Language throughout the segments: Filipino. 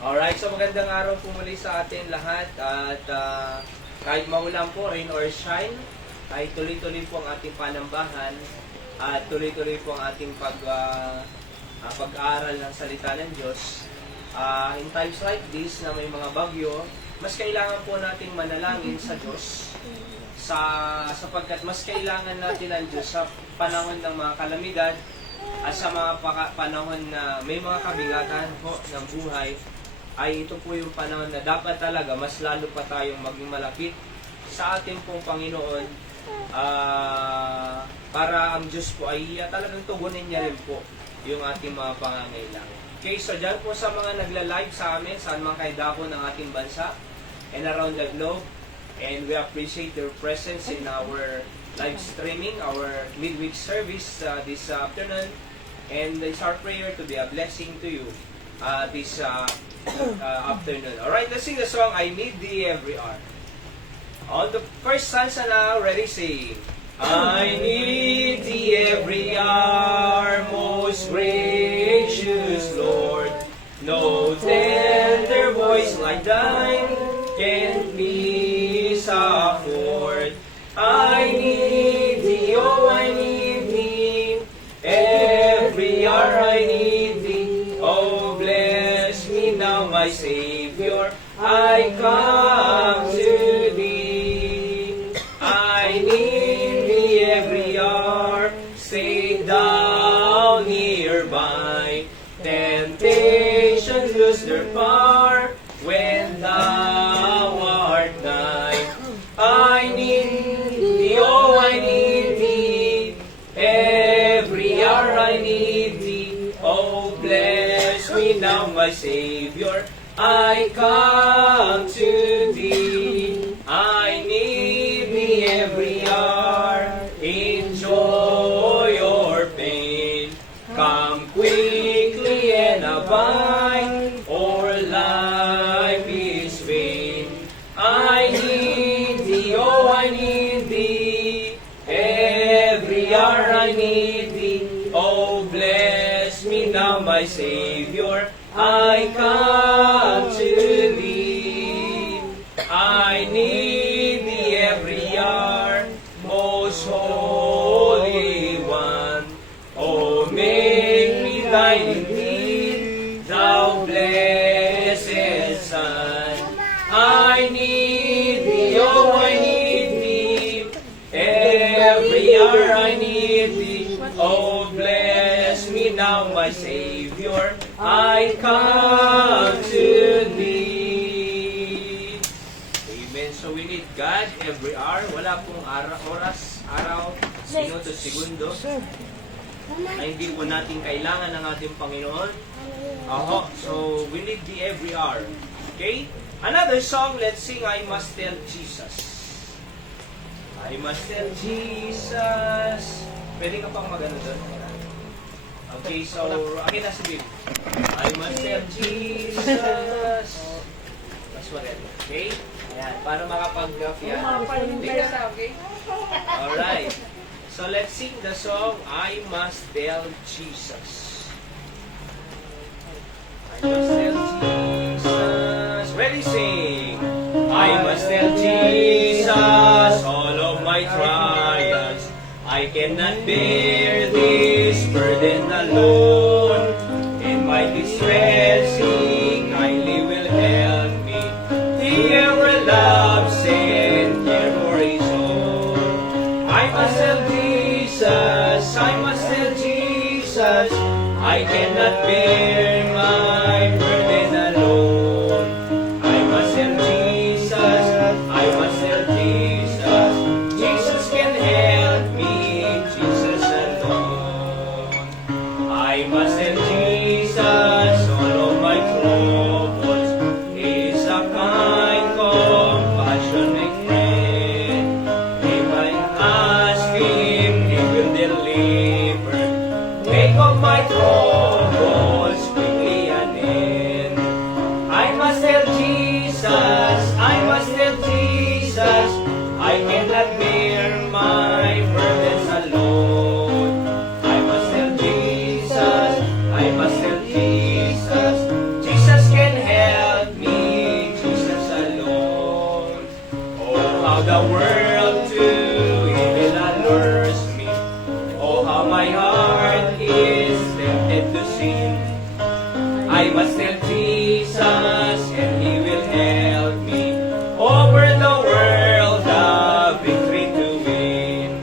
Alright, so magandang araw po muli sa atin lahat at kahit maulan po, rain or shine, ay tuloy-tuloy po ang ating panambahan at tuloy-tuloy po ang ating pag-aaral ng salita ng Diyos. In times like this na may mga bagyo, mas kailangan po nating manalangin sa Diyos sapagkat mas kailangan natin ang Diyos sa panahon ng mga kalamidad at sa mga panahon na may mga kabigatan po ng buhay. Ay ito po yung panahon na dapat talaga mas lalo pa tayong maging malapit sa ating pong Panginoon para ang Diyos po ay talagang tugunin niya rin po yung ating mga pangangailangan. Okay, so dyan po sa mga nagla-live sa amin, saan man kayo dako ng ating bansa and around the globe, and we appreciate your presence in our live streaming, our midweek service this afternoon, and it's our prayer to be a blessing to you this afternoon. Alright, let's sing the song, I Need Thee Every Hour. On the first stanza now, ready, sing. I need Thee every hour, most gracious Lord. No tender voice like Thine can peace afford. I need Thee, oh I need Thee, every hour I need Thee. Oh bless me now, my Savior, I come to Thee. I need Thee every hour, stay Thou nearby. Temptations lose their power when Thou art nigh. I need Thee, oh I need Thee, every hour I need Thee. Oh bless me now, my Savior, I come to Thee. I need Thee every hour, in joy or pain. Come quickly and abide, or life is vain. I need Thee, oh I need Thee, every hour I need Thee. Oh bless me now, my Savior, I come to Thee. I need Thee every hour, most Holy One. Oh, make me Thine indeed, Thou blessed Son. I need Thee, oh I need Thee, every hour I need Thee. Oh, bless me now, my Savior, I come to Thee. Amen. So we need God every hour. Wala pong oras, araw, minuto, segundo na hindi po natin kailangan ng ating Panginoon. So we need Thee every hour. Okay? Another song, let's sing, I Must Tell Jesus. I must tell Jesus. Pwede ka pang magano doon? Okay, so, akin na si Bill. I must tell Jesus. Mas maganda. Okay? Ayan, para makapag-yan. Tingnan na, okay? Alright. So, let's sing the song, I Must Tell Jesus. I must tell Jesus. Ready, sing. I must tell Jesus all of my trials. I cannot bear this burden alone. In my distress, He kindly will help me. He ever loves and care for His own. I must tell Jesus, I must tell Jesus, I cannot bear my burden alone. I must tell Jesus, I must tell Jesus, Jesus can help me, Jesus alone. I must tell Jesus all of my troubles. He is a kind, compassionate friend. If I ask Him, He will deliver. Make of my troubles quick I must tell Jesus, and He will help me over the world, the victory to win.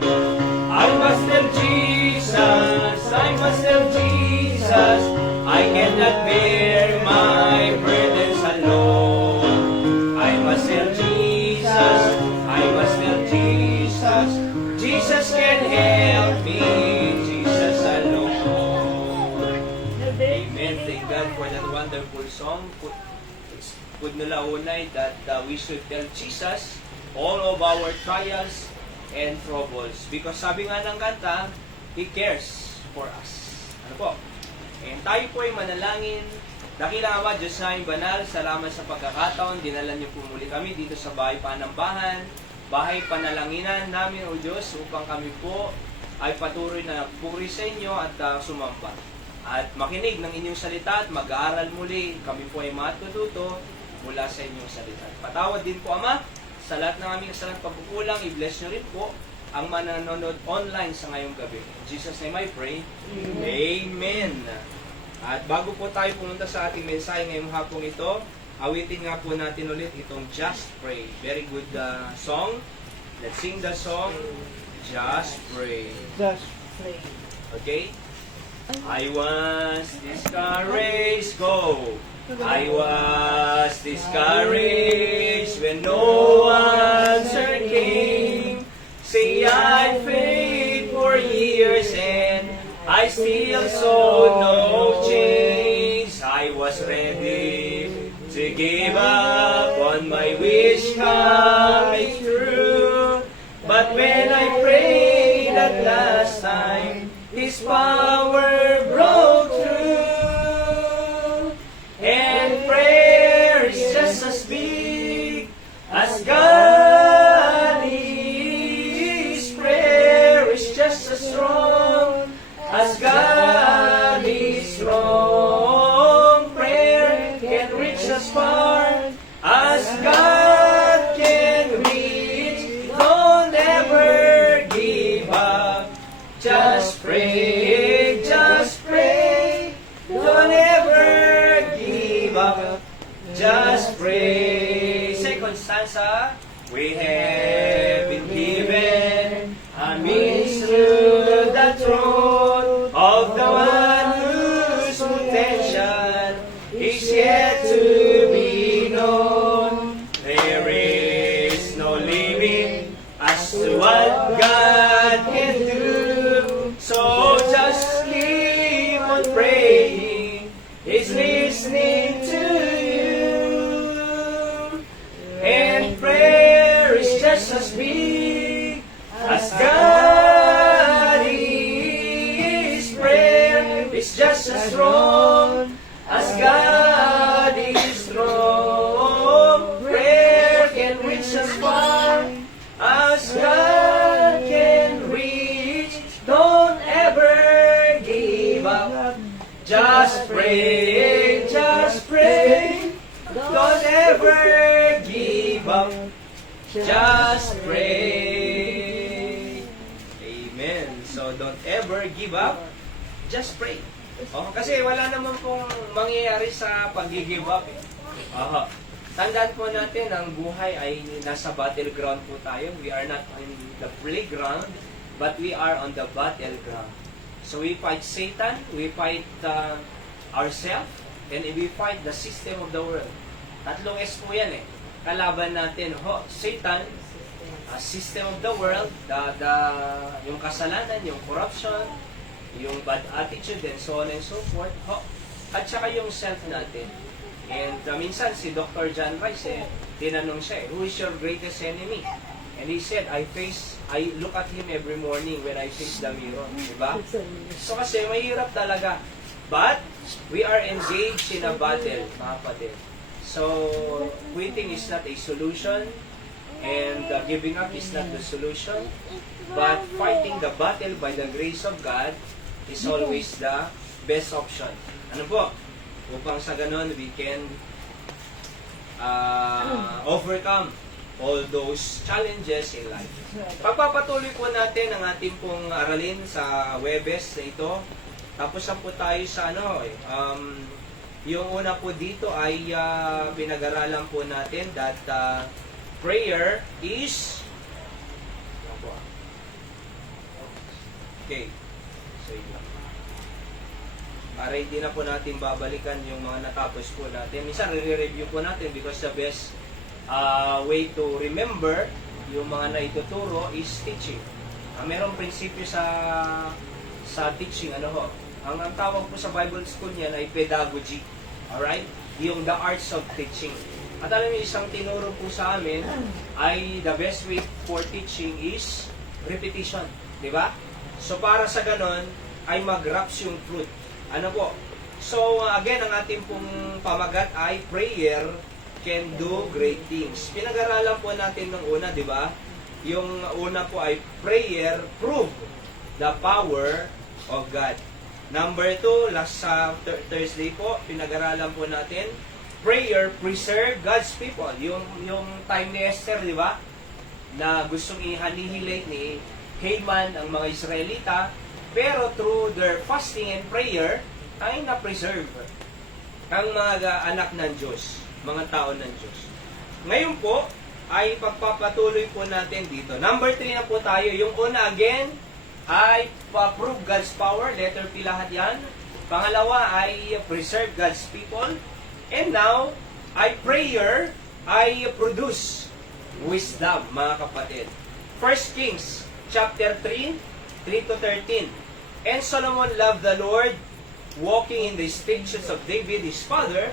I must tell Jesus, I must tell Jesus, I cannot bear my burdens alone. I must tell Jesus, I must tell Jesus, Jesus can help me, Jesus alone. Amen. Thank God for that wonderful song. Pud nalaunay that we should tell Jesus all of our trials and troubles. Because sabi nga ng kanta, He cares for us. Ano po? And tayo po ay manalangin. Dakilang Ama, Diyos na banal, salamat sa pagkakataon. Dinala niyo po muli kami dito sa bahay panambahan, bahay panalanginan namin, O Diyos, upang kami po ay patuloy na puri sa inyo at sumamba. At makinig ng inyong salita at mag-aaral muli. Kami po ay matututo mula sa inyong salita. Patawad din po, Ama, sa lahat ng aming kasalang pagkukulang. I-bless nyo rin po ang mananonood online sa ngayong gabi. In Jesus' name I pray. Amen. At bago po tayo pumunta sa ating mensahe ngayong hapong ito, awitin nga po natin ulit itong Just Pray. Very good song. Let's sing the song, Just Pray. Just pray. Okay? I was discouraged, go. I was discouraged when no answer came. Say I prayed for years and I still saw no change. I was ready to give up on my wish coming true. But when I prayed that last time, His power broke through. And prayer is just as big as God is. Prayer is just as strong as God is strong. Prayer can reach as far as God can reach. Don't ever give up. Just pray, just pray. Don't ever give up. Just pray. Second stanza. We have been given a means through the throne of the one whose potential is yet to be known. There is no limit as to what God can do. So just keep on praying. He's listening to you. And prayer is just as big as God is. Prayer is just as strong as God is strong. Prayer can reach as far as God can reach. Don't ever give up. Just pray, just pray. Don't ever give up. Just pray. Amen. So don't ever give up. Just pray. Oh, kasi wala naman pong mangyayari sa pag-give up. Tandaan po natin, ang buhay ay nasa battleground po tayo. We are not on the playground, but we are on the battleground. So we fight Satan, we fight ourselves, and we fight the system of the world. Tatlong S po yan eh. Kalaban natin, Satan, system of the world, yung kasalanan, yung corruption, yung bad attitude, and so on and so forth. At saka yung self natin. And minsan si Dr. John Rice, tinanong siya, who is your greatest enemy? And he said, I look at him every morning when I face the mirror. Diba? So kasi mahirap talaga. But, we are engaged in a battle, mga kapatid. So, quitting is not a solution, and giving up is not the solution. But, fighting the battle by the grace of God is always the best option. Ano po? Upang sa ganon, we can overcome all those challenges in life. Pagpapatuloy po natin ang ating pong aralin sa Webes na ito. Tapos po tayo sa Yung una po dito ay pinag-aralan po natin that prayer is okay. So, para hindi na po natin babalikan yung mga natapos po natin. Minsan, re-review po natin because the best way to remember yung mga naituturo is teaching. Merong prinsipyo sa teaching, ano ho? Ang tawag po sa Bible school niyan ay pedagogy. Alright? Yung the arts of teaching. At alam niyo, isang tinuro po sa amin ay the best way for teaching is repetition. Di ba? So, para sa ganon, ay mag-wraps yung fruit. Ano po? So, again, ang ating pong pamagat ay prayer can do great things. Pinag-aralan po natin ng una, di ba? Yung una po ay prayer prove the power of God. Number 2, last Thursday po, pinag-aralan po natin, prayer preserve God's people. Yung time ni Esther, di ba? Na gustong i-annihilate ni Haman ang mga Israelita, pero through their fasting and prayer, ay na-preserve ang mga anak ng Diyos, mga tao ng Diyos. Ngayon po, ay pagpapatuloy po natin dito. Number 3 na po tayo. Yung una again, ay prove God's power. Letter P lahat yan. Pangalawa ay preserve God's people. And now, ay prayer, ay produce wisdom, mga kapatid. 1 Kings, chapter 3, 3 to 13. And Solomon loved the Lord, walking in the statutes of David his father,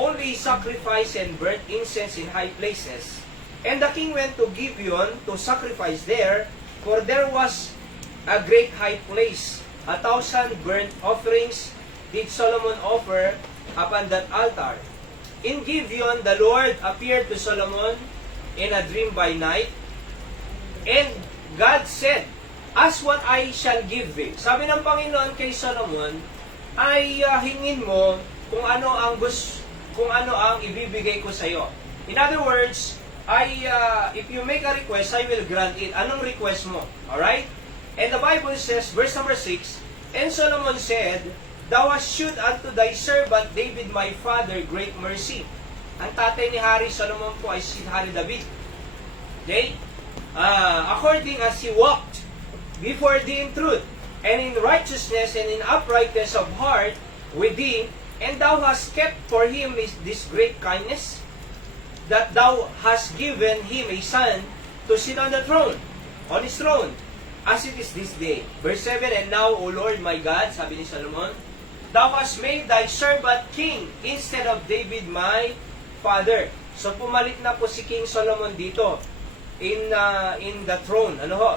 only sacrifice and burnt incense in high places. And the king went to Gibeon to sacrifice there, for there was a great high place. 1,000 burnt offerings did Solomon offer upon that altar. In Gibeon, the Lord appeared to Solomon in a dream by night, and God said, "Ask what I shall give thee." Sabi ng Panginoon kay Solomon, ay hingin mo kung ano ang ibibigay ko sa iyo. In other words, if you make a request, I will grant it. Anong request mo? Alright? And the Bible says, verse number 6, and Solomon said, "Thou hast shewed unto thy servant David my father great mercy." Ang tatay ni Hari Solomon po ay si Hari David. Okay? According as he walked before thee in truth, and in righteousness, and in uprightness of heart with thee, and thou hast kept for him this great kindness, that thou hast given him a son to sit on his throne, as it is this day. Verse 7, and now, O Lord my God, sabi ni Solomon, thou hast made thy servant king instead of David my father. So pumalit na po si King Solomon dito in the throne. Ano ho?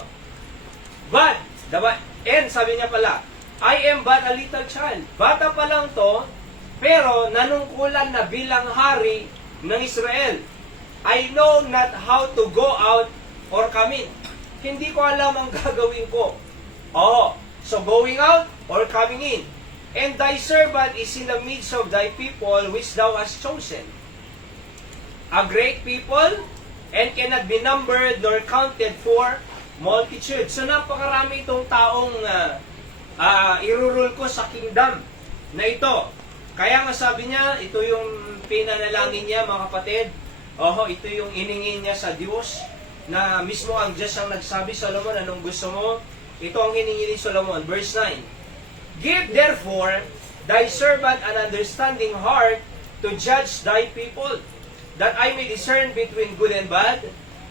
And sabi niya pala, I am but a little child. Bata pa lang to, pero nanungkulan na bilang hari ng Israel. I know not how to go out or come in. Hindi ko alam ang gagawin ko. So going out or coming in. And thy servant is in the midst of thy people which thou hast chosen. A great people, and cannot be numbered nor counted for multitude. So napakarami itong taong irurul ko sa kingdom na ito. Kaya nga sabi niya, ito yung pinanalangin niya, mga kapatid. Ito yung iningin niya sa Diyos, na mismo ang Diyos ang nagsabi, Solomon, anong gusto mo? Ito ang hiningi ni Solomon. Verse 9, give therefore thy servant an understanding heart to judge thy people, that I may discern between good and bad.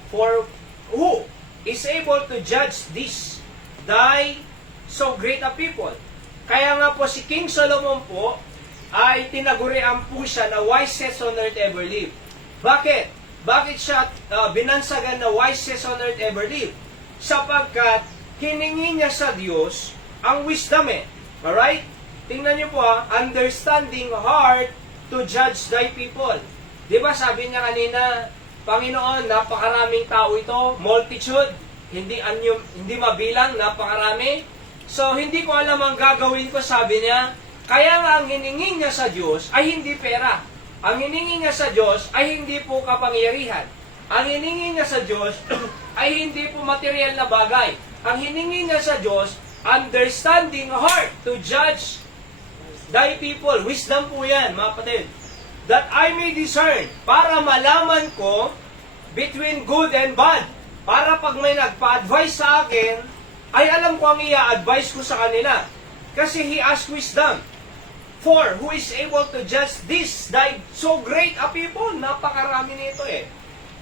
For who is able to judge this, thy so great a people? Kaya nga po si King Solomon po, ay tinagurian po siya na wisest on earth ever live. Bakit? Bakit siya binansagan na wisest on earth ever live? Sapagkat hiningi niya sa Diyos ang wisdom Alright? Tingnan niyo po understanding heart to judge thy people. Di ba sabi niya kanina, Panginoon, napakaraming tao ito, multitude, hindi mabilang, napakarami. So, hindi ko alam ang gagawin ko, sabi niya. Kaya nga, ang hiningi niya sa Diyos ay hindi pera. Ang hiningi niya sa Diyos ay hindi po kapangyarihan. Ang hiningi niya sa Diyos ay hindi po material na bagay. Ang hiningi niya sa Diyos, understanding heart to judge thy people. Wisdom po yan, mga kapatid. That I may discern, para malaman ko between good and bad. Para pag may nagpa-advise sa akin, ay alam ko ang i-advise ko sa kanila. Kasi he asked wisdom. For who is able to judge this, thy so great a people? Napakarami nito eh.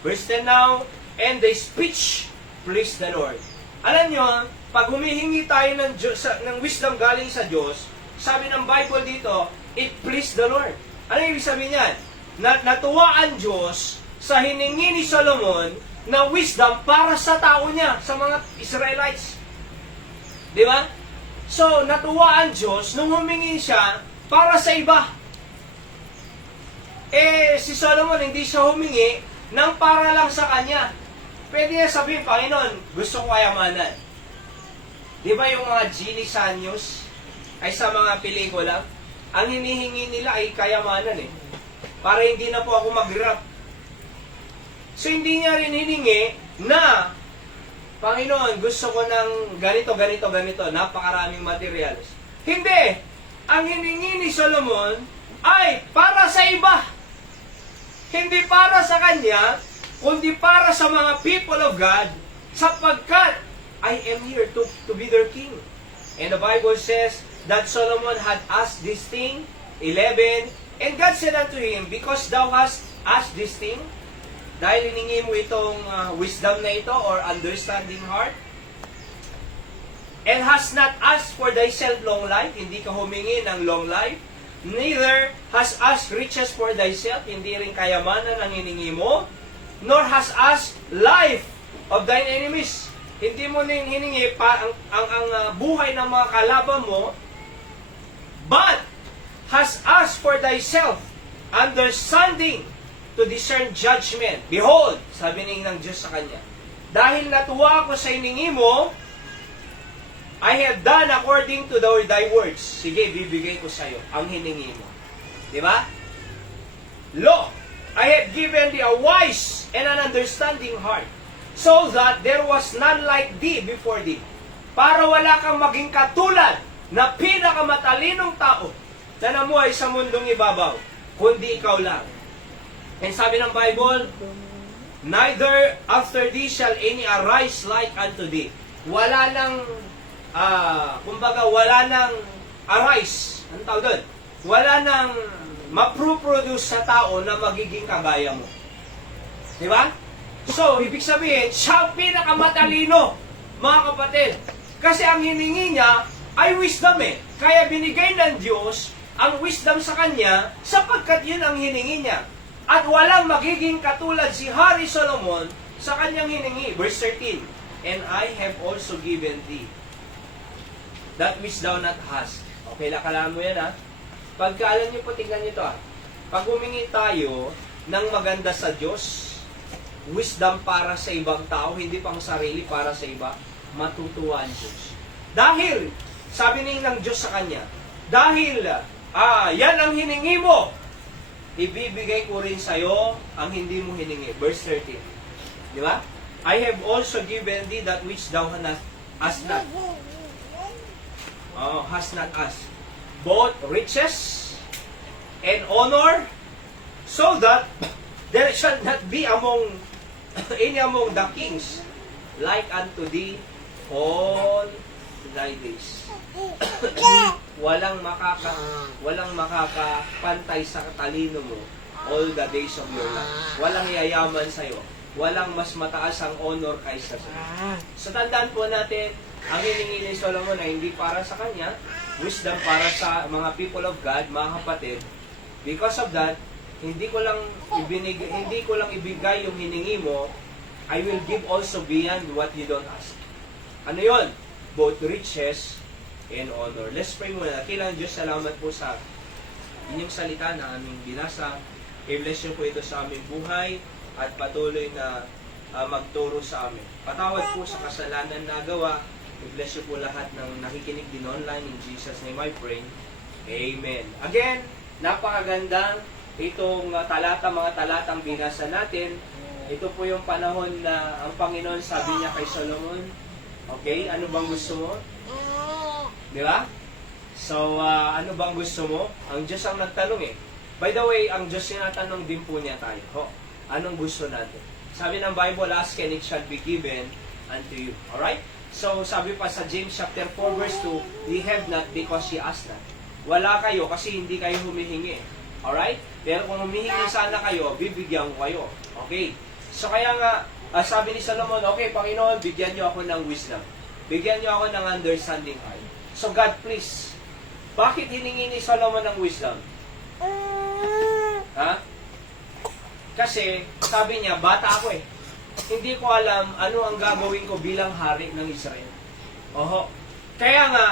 Verse 10 now, and the speech pleased the Lord. Alam nyo, pag humihingi tayo ng wisdom galing sa Diyos, sabi ng Bible dito, it pleased the Lord. Ano ibig sabihin yan? Natuwa ang Diyos sa hiningi ni Solomon na wisdom para sa tao niya, sa mga Israelites. Di ba? So, natuwa ang Diyos nung humingi siya para sa iba. Si Solomon hindi siya humingi ng para lang sa kanya. Pwede niya sabihin, Panginoon, gusto ko kayamanan. Di ba yung mga Genie Sanyos ay sa mga pelikula, ang hinihingi nila ay kayamanan eh. Para hindi na po ako mag-rap. So hindi niya rin hiningi na, Panginoon, gusto ko ng ganito, napakaraming materials. Hindi! Ang hiningi ni Solomon ay para sa iba. Hindi para sa kanya, kundi para sa mga people of God, sapagkat I am here to be their king. And the Bible says that Solomon had asked this thing, 11, and God said unto him, because thou hast asked this thing, dahil hiningi mo itong wisdom na ito or understanding heart, and hast not asked for thyself long life, hindi ka humingi ng long life, neither has asked riches for thyself, hindi rin kayamanan ang hiningi mo, nor has asked life of thine enemies. Hindi mo rin hiningi pa ang buhay ng mga kalaban mo, but has asked for thyself understanding to discern judgment. Behold, sabi ng Diyos sa kanya, dahil natuwa ako sa hiningi mo, I have done according to thy words. Sige, bibigay ko sa iyo ang hiningi mo. Di ba? Lo, I have given thee a wise and an understanding heart, so that there was none like thee before thee. Para wala kang maging katulad na pinakamatalinong tao na namuhay sa mundong ibabaw, kundi ikaw lang. And sabi ng Bible, neither after thee shall any arise like unto thee. Wala nang wala nang arise. Anong tawag doon? Wala nang maproproduce sa tao na magiging kagaya mo. Di ba? So, ibig sabihin, siya ang pinakamatalino, mga kapatid. Kasi ang hiningi niya ay wisdom eh. Kaya binigay ng Diyos ang wisdom sa kanya sapagkat yun ang hiningi niya. At walang magiging katulad si Hari Solomon sa kanyang hiningi. Verse 13, and I have also given thee that which thou not hast. Okay, lakalaan mo yan ha. Pagkaalam niyo po, tingnan niyo to ha. Pag humingi tayo ng maganda sa Diyos, wisdom para sa ibang tao, hindi pang sarili para sa iba, matutuwa ang Diyos. Dahil, sabi ng Diyos sa kanya, dahil yan ang hiningi mo, ibibigay ko rin sa iyo ang hindi mo hiningi. Verse 13. Di ba? I have also given thee that which thou hast not. Has not asked. Both riches and honor, so that there shall not be among any among the kings like unto thee all thy days. walang makakapantay sa katalino mo all the days of your life. Walang yayaman sa iyo. Walang mas mataas ang honor kaysa sa iyo. So tandaan po natin, ang hiningi ni Solomon ay hindi para sa kanya, wisdom para sa mga people of God, mga kapatid. Because of that, hindi ko lang ibigay yung hiningi mo, I will give also beyond what you don't ask. Ano yon? Both riches and honor. Let's pray muna. Kailangan Diyos, salamat po sa inyong salita na aming binasa. I-bless niyo po ito sa aming buhay at patuloy na magturo sa amin. Patawad po sa kasalanan na gawa. I-bless niyo po lahat ng nakikinig din online. In Jesus' name I pray. Amen. Again, napakagandang itong mga talatang binasa natin. Ito po yung panahon na ang Panginoon sabi niya kay Solomon, okay, ano bang gusto mo? Di ba? So, ano bang gusto mo? Ang Diyos ang nagtanong eh. By the way, ang Diyos tinatanong din po niya tayo. Ho, anong gusto natin? Sabi ng Bible, ask and it shall be given unto you. Alright? So, sabi pa sa James chapter 4 verse 2, ye have not because ye ask not. Wala kayo kasi hindi kayo humihingi. Alright? Pero kung humihingi sana kayo, bibigyan ko kayo. Okay? So, kaya nga, sabi ni Solomon, okay, Panginoon, bigyan niyo ako ng wisdom. Bigyan niyo ako ng understanding heart. So, God, please, bakit hiningi ni Solomon ng wisdom? Ha? Kasi, sabi niya, bata ako eh. Hindi ko alam ano ang gagawin ko bilang hari ng Israel. Oho. Kaya nga,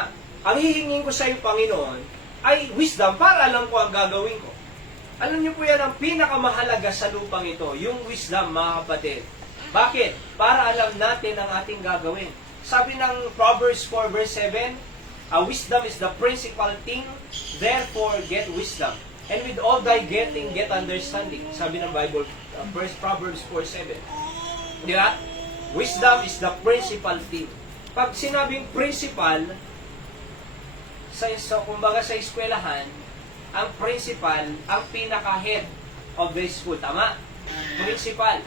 ang hihingin ko sa iyo, Panginoon, ay wisdom para alam ko ang gagawin ko. Alam niyo po yan ang pinakamahalaga sa lupang ito, yung wisdom, mga kapatid. Bakit? Para alam natin ang ating gagawin. Sabi ng Proverbs 4 verse 7, wisdom is the principal thing, therefore get wisdom. And with all thy getting, get understanding. Sabi ng Bible, Proverbs 4:7. Di ba? Wisdom is the principal thing. Pag sinabing principal, kumbaga sa eskwelahan, ang principal, ang pinaka-head of the school. Tama? Principal.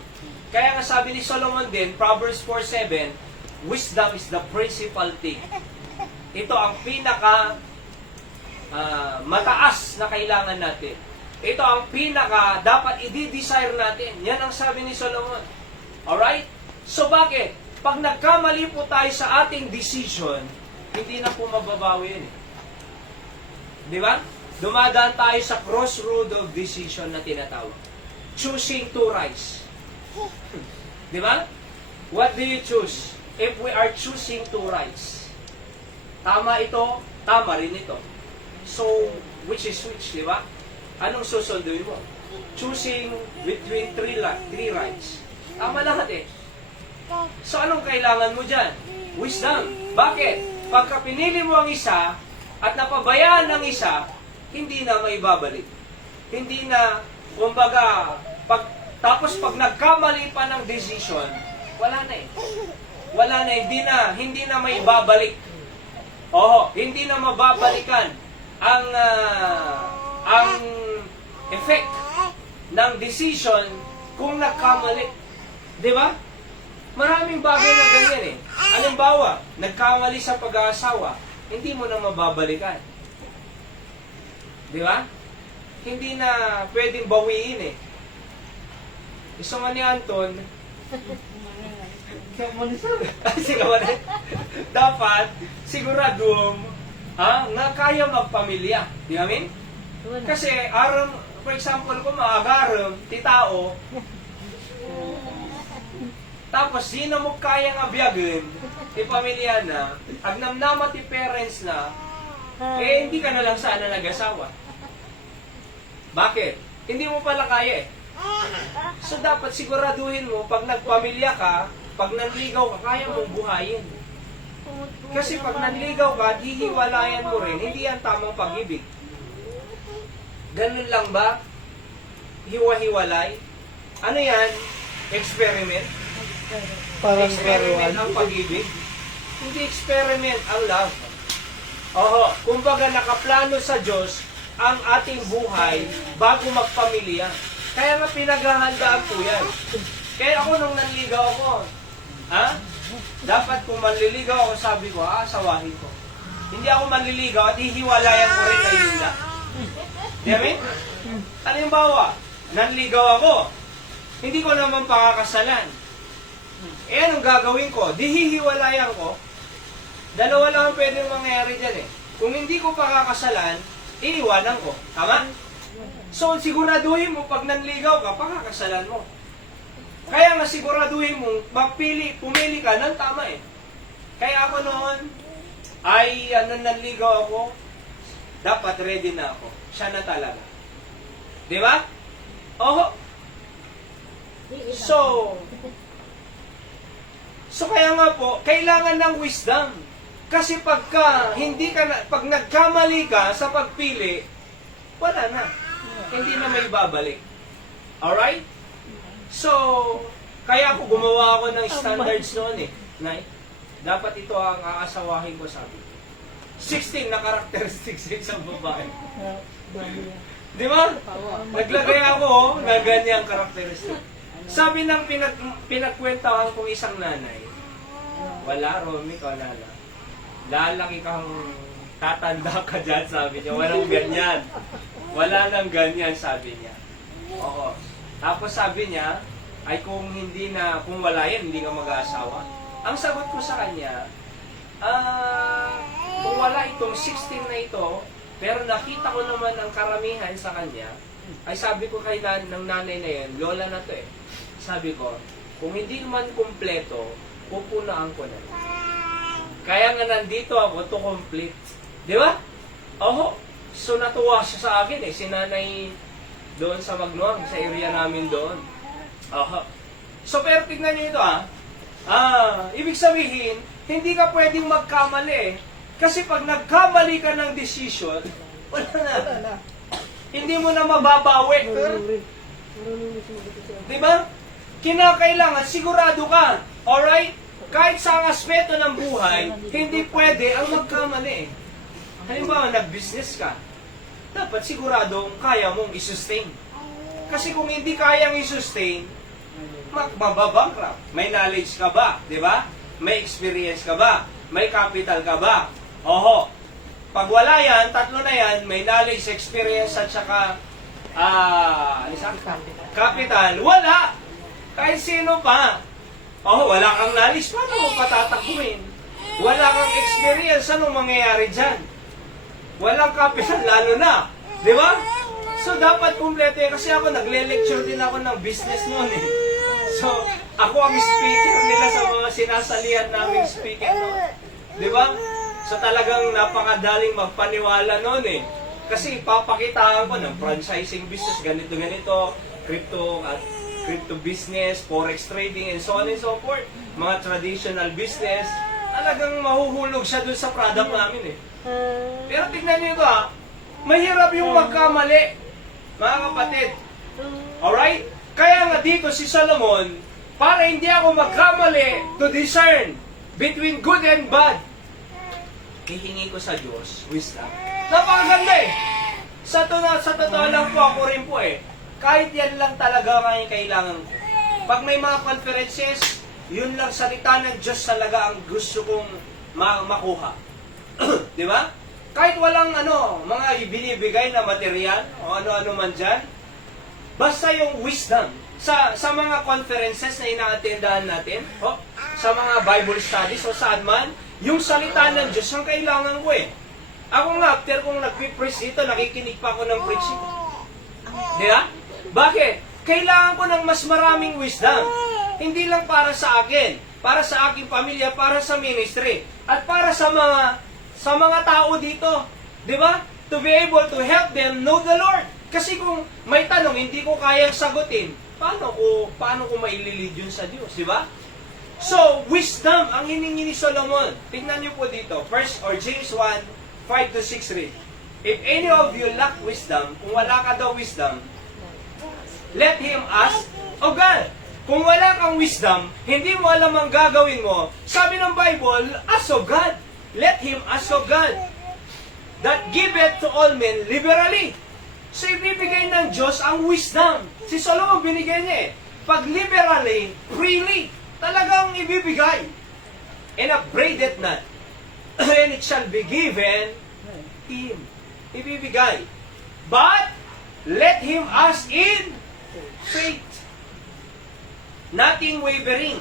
Kaya nga sabi ni Solomon din, Proverbs 4:7, wisdom is the principal thing. Ito ang pinaka mataas na kailangan natin. Ito ang pinaka dapat i-desire natin. Yan ang sabi ni Solomon. Alright? So bakit? Pag nagkamali po tayo sa ating decision, hindi na po mababawi yun. Di ba? Dumadaan tayo sa crossroad of decision na tinatawag. Choosing two rights. Di ba? What do you choose? If we are choosing two rights, tama ito, tama rin ito. So, which is which, di ba? Anong susunduin mo? Choosing between three rights. Tama lahat eh. So, anong kailangan mo dyan? Wisdom. Bakit? Pagka pinili mo ang isa at napabayaan ng isa, hindi na maibabalik. Hindi na, kumbaga, tapos pag nagkamali pa ng decision, wala na eh. Wala na, hindi na maibabalik. Oho, hindi na mababalikan ang effect ng decision kung nagkamali. Di ba? Maraming bagay na ganyan eh. Halimbawa, nagkamali sa pag-aasawa, hindi mo na mababalikan. Di ba? Hindi na pwedeng bawiin eh. Gusto nga ni Anton, dapat siguradong na kaya magpamilya. Di amin? Kasi for example, kung maagarang titao, tapos sino mo kaya nga biyagin, ti pamilya na, agnamnama ti parents na, hindi ka na lang sana nag-asawa. Bakit? Hindi mo pala kaya eh. So dapat siguraduhin mo, pag nagpamilya ka, pag nanligaw ka, kaya mong buhayin. Kasi pag nanligaw ka, hihiwalayan mo rin, hindi yan tamang pag-ibig. Ganun lang ba? Hiwa-hiwalay? Ano yan? Experiment? Experiment ang pag-ibig? Hindi experiment ang love. Oho, kumbaga nakaplano sa Diyos ang ating buhay bago magpamilya. Kaya nga pinaghahandaan po yan. Kaya ako nung nanligaw ako, dapat kung manliligaw ako, sabi ko, asawahin ko. Hindi ako manliligaw at hihiwalayan ko rin na yun na. Di ba? Halimbawa, nanligaw ako, hindi ko naman pakakasalan. Anong gagawin ko? Di hihiwalayan ko. Dalawa lang ang pwedeng mangyari dyan eh. Kung hindi ko pakakasalan, iiwanan ko. Tama? So, siguraduhin mo, pag nanligaw ka, pakakasalan mo. Kaya nga siguraduhin mo, pumili ka ng tama eh. Kaya ako noon, nanligaw ako, dapat ready na ako. Siya na talaga. Di ba? Oho. So kaya nga po, kailangan ng wisdom. Kasi pag nagkamali ka sa pagpili, wala na. Hindi na may babalik. Alright? So, kaya ako gumawa ako ng standards noon eh. Nay, dapat ito ang aasawahin ko, sabi ko. 16 na characteristics sa isang babae. Dami yan. Di ba? Naglagay ako na ganyang karakteristik. Sabi ng pinagkwentawan kong isang nanay, wala, Romy, ka nala. Lalaki kang tatanda ka dyan, sabi niya. Walang ganyan. Wala nang ganyan, sabi niya. Oo. Tapos sabi niya, ay kung wala yan, hindi ka mag-aasawa. Ang sagot ko sa kanya, kung wala itong 16 na ito, pero nakita ko naman ang karamihan sa kanya, ay sabi ko kay ng nanay na yun, lola na to eh. Sabi ko, kung hindi man kumpleto, pupunaan ko na. Kaya nga nandito ako to complete. Di ba? Oho. So natuwa siya sa akin eh. Si nanay doon sa Magnuang, sa area namin doon. Oho. So pero tignan niyo ito ibig sabihin, hindi ka pwedeng magkamali eh. Kasi pag nagkamali ka ng decision, wala na. Hindi mo na mababawi. Di ba? Kinakailangan, sigurado ka. Alright? Kahit sa aspeto ng buhay, hindi pwede ang magkamali. Halimbawa, nag-business ka. Dapat siguradong kaya mong i-sustain. Kasi kung hindi kayang i-sustain, mababankrupt. May knowledge ka ba? Di ba? May experience ka ba? May capital ka ba? Oho. Pag wala yan, tatlo na yan, may knowledge, experience, at saka capital, wala. Kahit sino pa. Wala kang knowledge, paano mo patatakbuhin? Wala kang experience, ano mangyayari dyan? Walang capital, lalo na. Di ba? So, dapat kumpleto yan. Kasi ako, nagle-lecture din ako ng business noon eh. So, ako ang speaker nila sa mga sinasalihan naming speaker noon. Di ba? So, talagang napakadaling magpaniwala noon eh. Kasi papakitaan ko ng franchising business, ganito-ganito, crypto business, forex trading, and so on and so forth. Mga traditional business, talagang mahuhulog siya dun sa product namin eh. Pero tignan niyo ito mahirap yung magkamali, mga kapatid. Alright? Kaya nga dito si Solomon, para hindi ako magkamali to discern between good and bad, hihingi ko sa Diyos wisdom. Napakaganda eh. Sa totoo lang po, ako rin po eh. Kahit yan lang talaga ngayon kailangan ko. Pag may mga conferences, yun lang salita ng Diyos talaga ang gusto kong makuha. Di ba? Kahit walang mga binibigay na material o ano-ano man dyan, basta yung wisdom sa mga conferences na ina-attendahan natin, sa mga Bible studies o saan man, yung salita ng Diyos ang kailangan ko eh. Ako nga, after kong nag-preach dito, nakikinig pa ako ng preaching. Di ba? Bakit? Kailangan ko ng mas maraming wisdom. Hindi lang para sa akin, para sa aking pamilya, para sa ministry, at para sa mga tao dito. Di ba? To be able to help them know the Lord. Kasi kung may tanong, hindi ko kayang sagutin, paano ko maililid yun sa Diyos? Di ba? So, wisdom ang hiningi ni Solomon. Tingnan niyo po dito, James 1, 5-6 read. If any of you lack wisdom, kung wala ka daw wisdom, let him ask of God. Kung wala kang wisdom, hindi mo alam ang gagawin mo, sabi ng Bible, ask of God. Let him ask of God. That giveth to all men liberally. So, ibibigay ng Diyos ang wisdom. Si Solomon binigay niya eh. Pag liberally, freely, talagang ibibigay. And upbraideth not. And it shall be given him. Ibibigay. But, let him ask in faith. Nothing wavering.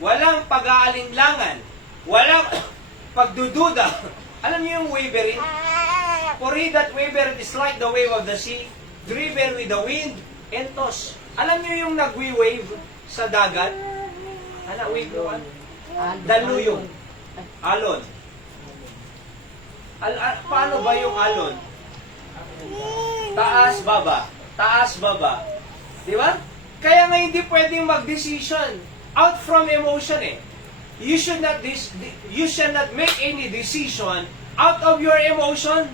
Walang pag-aalinlangan. Walang pagdududa. Alam niyo yung wavering? For he that wavereth is like the wave of the sea, driven with the wind and tossed. Alam niyo yung nagwi-wave sa dagat? Ano, wave yun? Daluyong. Alon. Paano ba yung alon? Taas, baba. Taas, baba. Di ba? Kaya nga hindi pwedeng mag-decision out from emotion eh. You should not make any decision out of your emotion.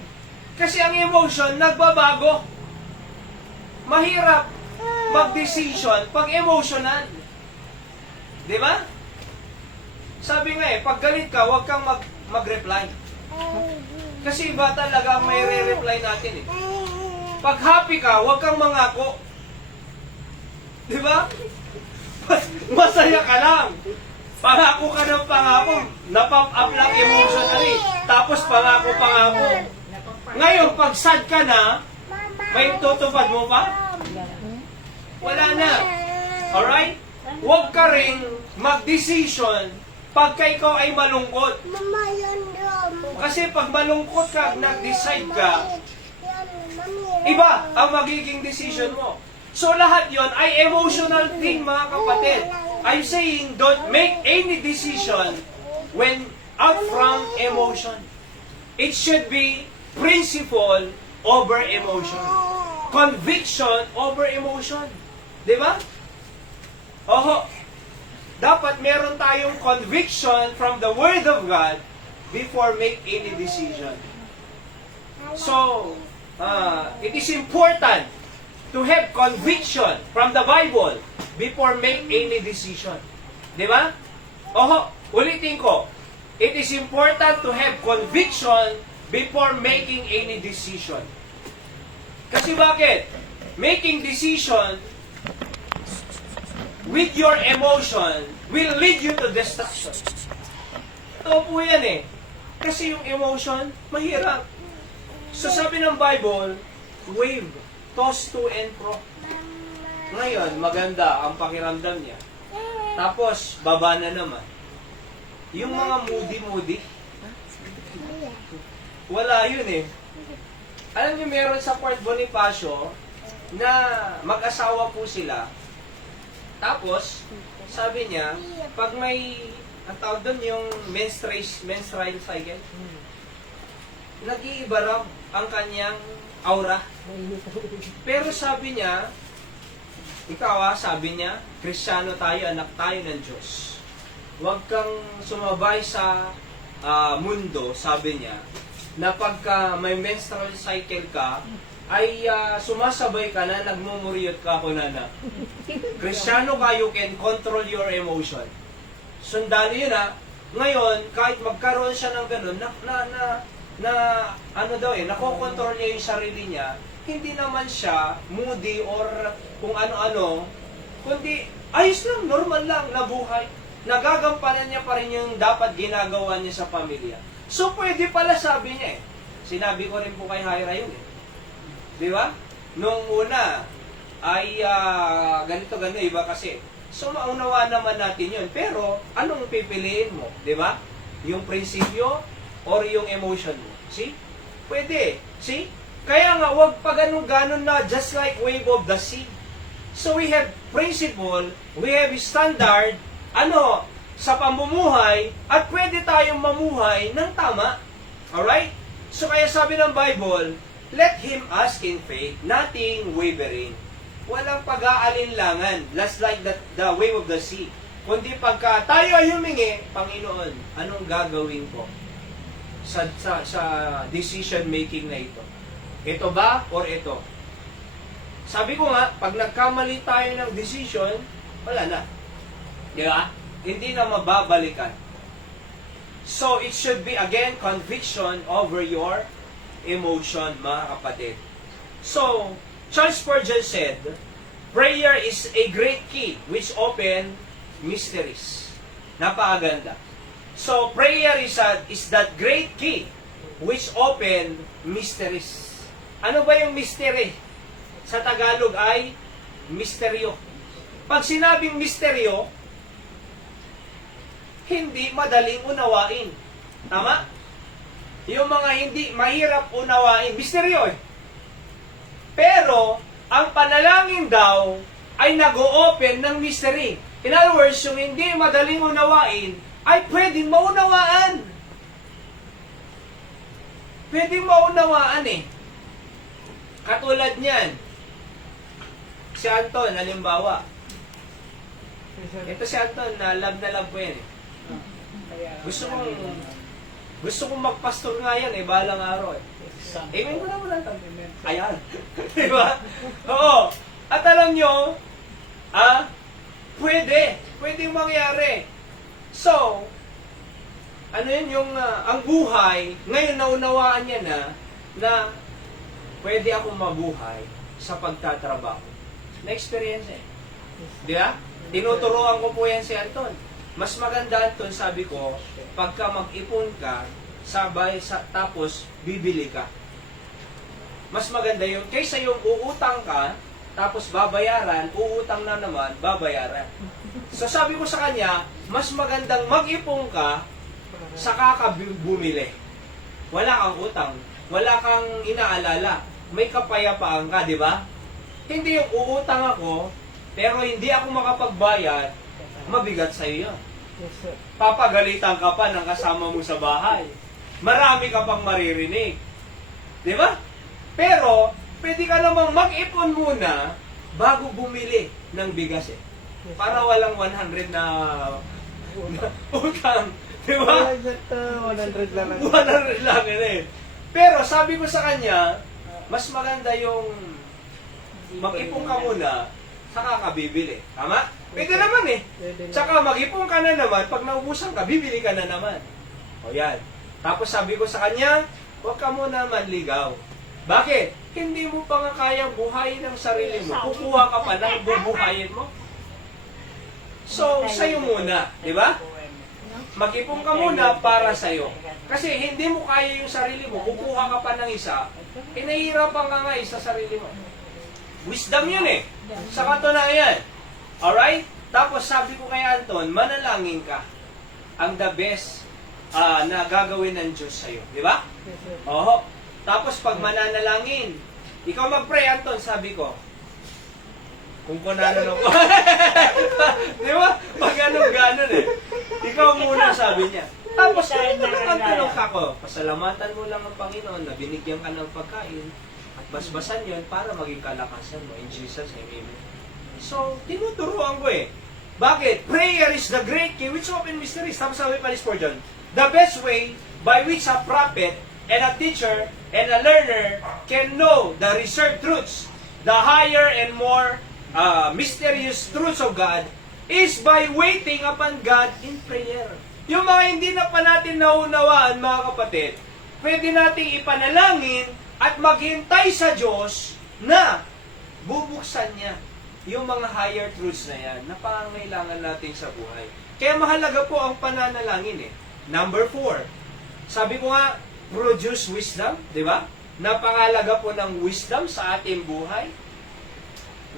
Kasi ang emotion nagbabago. Mahirap mag-decision pag emotional. Di ba? Sabi nga pag galit ka, huwag kang mag-reply. Kasi iba talaga ang may re-reply natin eh. Pag happy ka, huwag kang mangako. Di ba? Masaya ka lang. Pangako ka ng pangako. Napop up lang emotionally. Tapos pangako. Ngayon, pag sad ka na, may tutupad mo pa? Wala na. Alright? Huwag ka rin mag-decision pagka ikaw ay malungkot. Kasi pag malungkot ka, nag-decide ka, iba ang magiging decision mo. So lahat yon ay emotional thing, mga kapatid. I'm saying don't make any decision when out from emotion. It should be principle over emotion. Conviction over emotion. Di ba? Oho. Dapat meron tayong conviction from the Word of God before make any decision. So, it is important to have conviction from the Bible before make any decision. Di ba? Oho, ulitin ko. It is important to have conviction before making any decision. Kasi bakit? Making decision with your emotion will lead you to destruction. Ito po yan eh. Kasi yung emotion, mahirap. So sabi ng Bible, wave, toss to and fro. Ngayon, maganda ang pakiramdam niya. Tapos, baba na naman. Yung mga moody, wala yun eh. Alam niyo, meron sa Port Bonifacio na mag-asawa po sila. Tapos, sabi niya, pag may, ang tawag doon, yung menstrual cycle, nag-iiba raw ang kanyang aura. Pero sabi niya, sabi niya, Kristiyano tayo, anak tayo ng Diyos. Huwag kang sumabay sa mundo, sabi niya, na pagka may menstrual cycle ka, ay sumasabay ka na, nagmumuriyot ka ako na. Kristiyano ka, you can control your emotion. Sundali yun ha. Ngayon, kahit magkaroon siya ng ganun, nakokontrol niya yung sarili niya, hindi naman siya moody or kung ano-ano, kundi ayos lang, normal lang na buhay. Nagagampanan niya pa rin yung dapat ginagawa niya sa pamilya. So, pwede pala, sabi niya eh. Sinabi ko rin po kay Hyra yun eh. Di ba? Nung una, ay ganito, iba kasi. So, maunawa naman natin yun. Pero, anong pipiliin mo? Di ba? Yung prinsipyo or yung emotion mo? See? Pwede. See? Kaya nga, wag pa ganun na just like wave of the sea. So, we have principle, we have standard, sa pamumuhay, at pwede tayong mamuhay ng tama. Alright? So, kaya sabi ng Bible, let him ask in faith, nothing wavering. Walang pag-aalinlangan, just like the wave of the sea. Kundi pagka tayo ay humingi, Panginoon, anong gagawin ko sa decision making na ito? Ito ba or ito? Sabi ko nga, pag nagkamali tayo ng decision, wala na. Di ba? Hindi na mababalikan. So, it should be, again, conviction over your emotion, mga kapatid. So, Charles Spurgeon said, prayer is a great key which open mysteries. Napakaganda. So, prayer is that great key which open mysteries. Ano ba yung mystery? Sa Tagalog ay misteryo. Pag sinabing misteryo, hindi madaling unawain. Tama? Yung mga hindi mahirap unawain, misteryo eh. Pero, ang panalangin daw ay nag-o-open ng mystery. In other words, yung hindi madaling unawain ay pwedeng maunawaan. Pwedeng maunawaan eh. Katulad niyan, si Anton, halimbawa. Ito si Anton, na love po yan eh. Gusto kong magpastor nga yan eh, balang araw eh. Amen mo na muna. Ayan. Diba? Oo. At alam nyo, pwedeng mangyari. So, ano yun, yung ang buhay, ngayon naunawaan niya na pwede akong mabuhay sa pagtatrabaho. Na-experience eh. Di ba? Tinuturuan ko po yan si Anton. Mas maganda, Anton, sabi ko, pagka mag-ipon ka, tapos bibili ka. Mas maganda yun. Kaysa yung uutang ka, tapos babayaran, uutang na naman, babayaran. So sabi ko sa kanya, mas magandang mag-ipon ka, saka ka bumili. Wala kang utang, wala kang inaalala, may kapayapaan ka, di ba? Hindi yung uutang ako, pero hindi ako makapagbayad, mabigat sa'yo yun. Papagalitan ka pa ng kasama mo sa bahay. Marami ka pang maririnig. Di ba? Pero, pwede ka namang mag-ipon muna bago bumili ng bigas eh. Para walang 100 na utang. Di ba? 100 lang. 100 lang yun eh. Pero sabi ko sa kanya, mas maganda yung mag-ipon ka muna, saka ka bibili. Tama? Pwede naman eh. Tsaka mag-ipon ka na naman, pag naubusan ka, bibili ka na naman. O yan. Tapos sabi ko sa kanya, huwag ka muna manligaw. Bakit? Hindi mo pa nga kayang buhayin ang sarili mo. Kukuha ka pa ng bubuhayin mo. So, sa'yo muna. Di ba? Mag-ipon ka muna para sa'yo. Kasi hindi mo kaya yung sarili mo, kukuha ka pa ng isa, nahihirapan ka nga sa sarili mo. Wisdom yun eh. Sa katunayan. Alright? Tapos sabi ko kay Anton, manalangin ka. Ang the best na gagawin ng Diyos sa'yo. Di ba? Oho. Tapos pag mananalangin, ikaw mag-pray, Anton, sabi ko. Kung kunano ko. Di ba? Pag ganon eh. Ikaw muna, sabi niya. Tapos nagtatanong ako, pasalamatan mo lang ang Panginoon na binigyan ka ng pagkain at basbasan yon para maging kalakasan mo. In Jesus' name, amen. So, tinuturuan ko eh. Bakit? Prayer is the great key which open mysteries. Tapos sabi pa ni Spurgeon, the best way by which a prophet and a teacher and a learner can know the reserved truths, the higher and more mysterious truths of God is by waiting upon God in prayer. Yung mga hindi na pa natin naunawaan, mga kapatid, pwede nating ipanalangin at maghintay sa Diyos na bubuksan niya yung mga higher truths na yan na pangangailangan natin sa buhay. Kaya mahalaga po ang pananalangin eh. Number 4, sabi ko nga, produce wisdom, di ba? Napangalaga po ng wisdom sa ating buhay.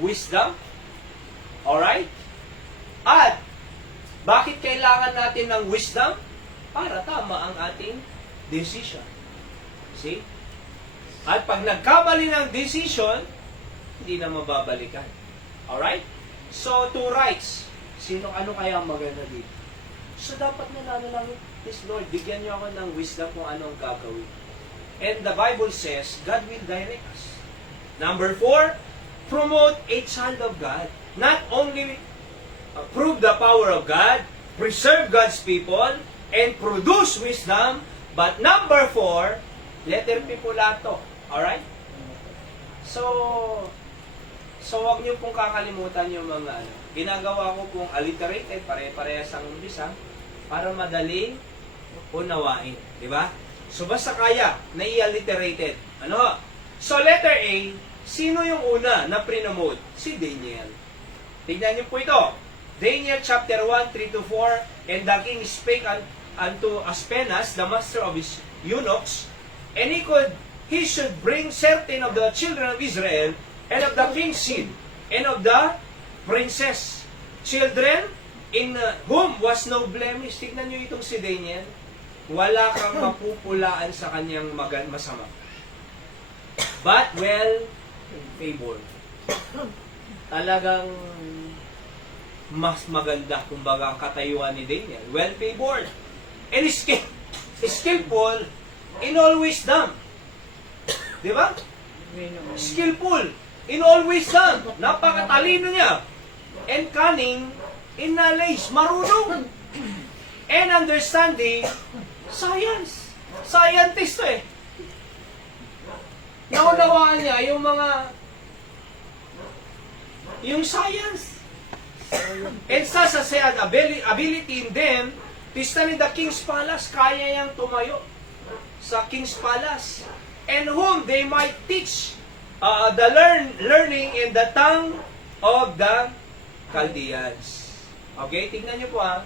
Wisdom. Alright? At, bakit kailangan natin ng wisdom? Para tama ang ating decision. See? At pag nagkamali ng decision, hindi na mababalikan. Alright? So, 2 rights. Ano kaya ang maganda dito? So, dapat nananalangin, please Lord, bigyan niyo ako ng wisdom kung ano ang gagawin. And the Bible says, God will direct us. Number 4, promote a child of God. Not only prove the power of God, preserve God's people, and produce wisdom, but number 4, letter P po lahat to. Alright? So wag niyo pong kakalimutan yung mga ginagawa ko pong alliterated, pare-parehas ang umpisa, para madaling unawain. Di ba? So basta kaya, na-alliterated. Ano ho? So letter A, sino yung una na prinomote? Si Daniel. Tignan niyo po ito. Daniel chapter 1, 3-4, and the king spake unto Aspenas, the master of his eunuchs, and he should bring certain of the children of Israel, and of the king's seed, and of the princess children, in whom was no blemish. Tignan niyo itong si Daniel. Wala kang mapupulaan sa kanyang masama. But well favored. Talagang mas maganda, kumbaga, ang katayuan ni Daniel. Well-favored. And skillful in all wisdom. Di ba? Skillful in all wisdom. Napakatalino niya. And cunning in knowledge. Marunong. And understanding, science. Scientist to eh. Naunawaan niya yung science. And such as had ability in them Pista ni the King's Palace, kaya niyang tumayo sa King's Palace. And whom they might teach the learning in the tongue of the Chaldeans. Okay, tingnan niyo po ha.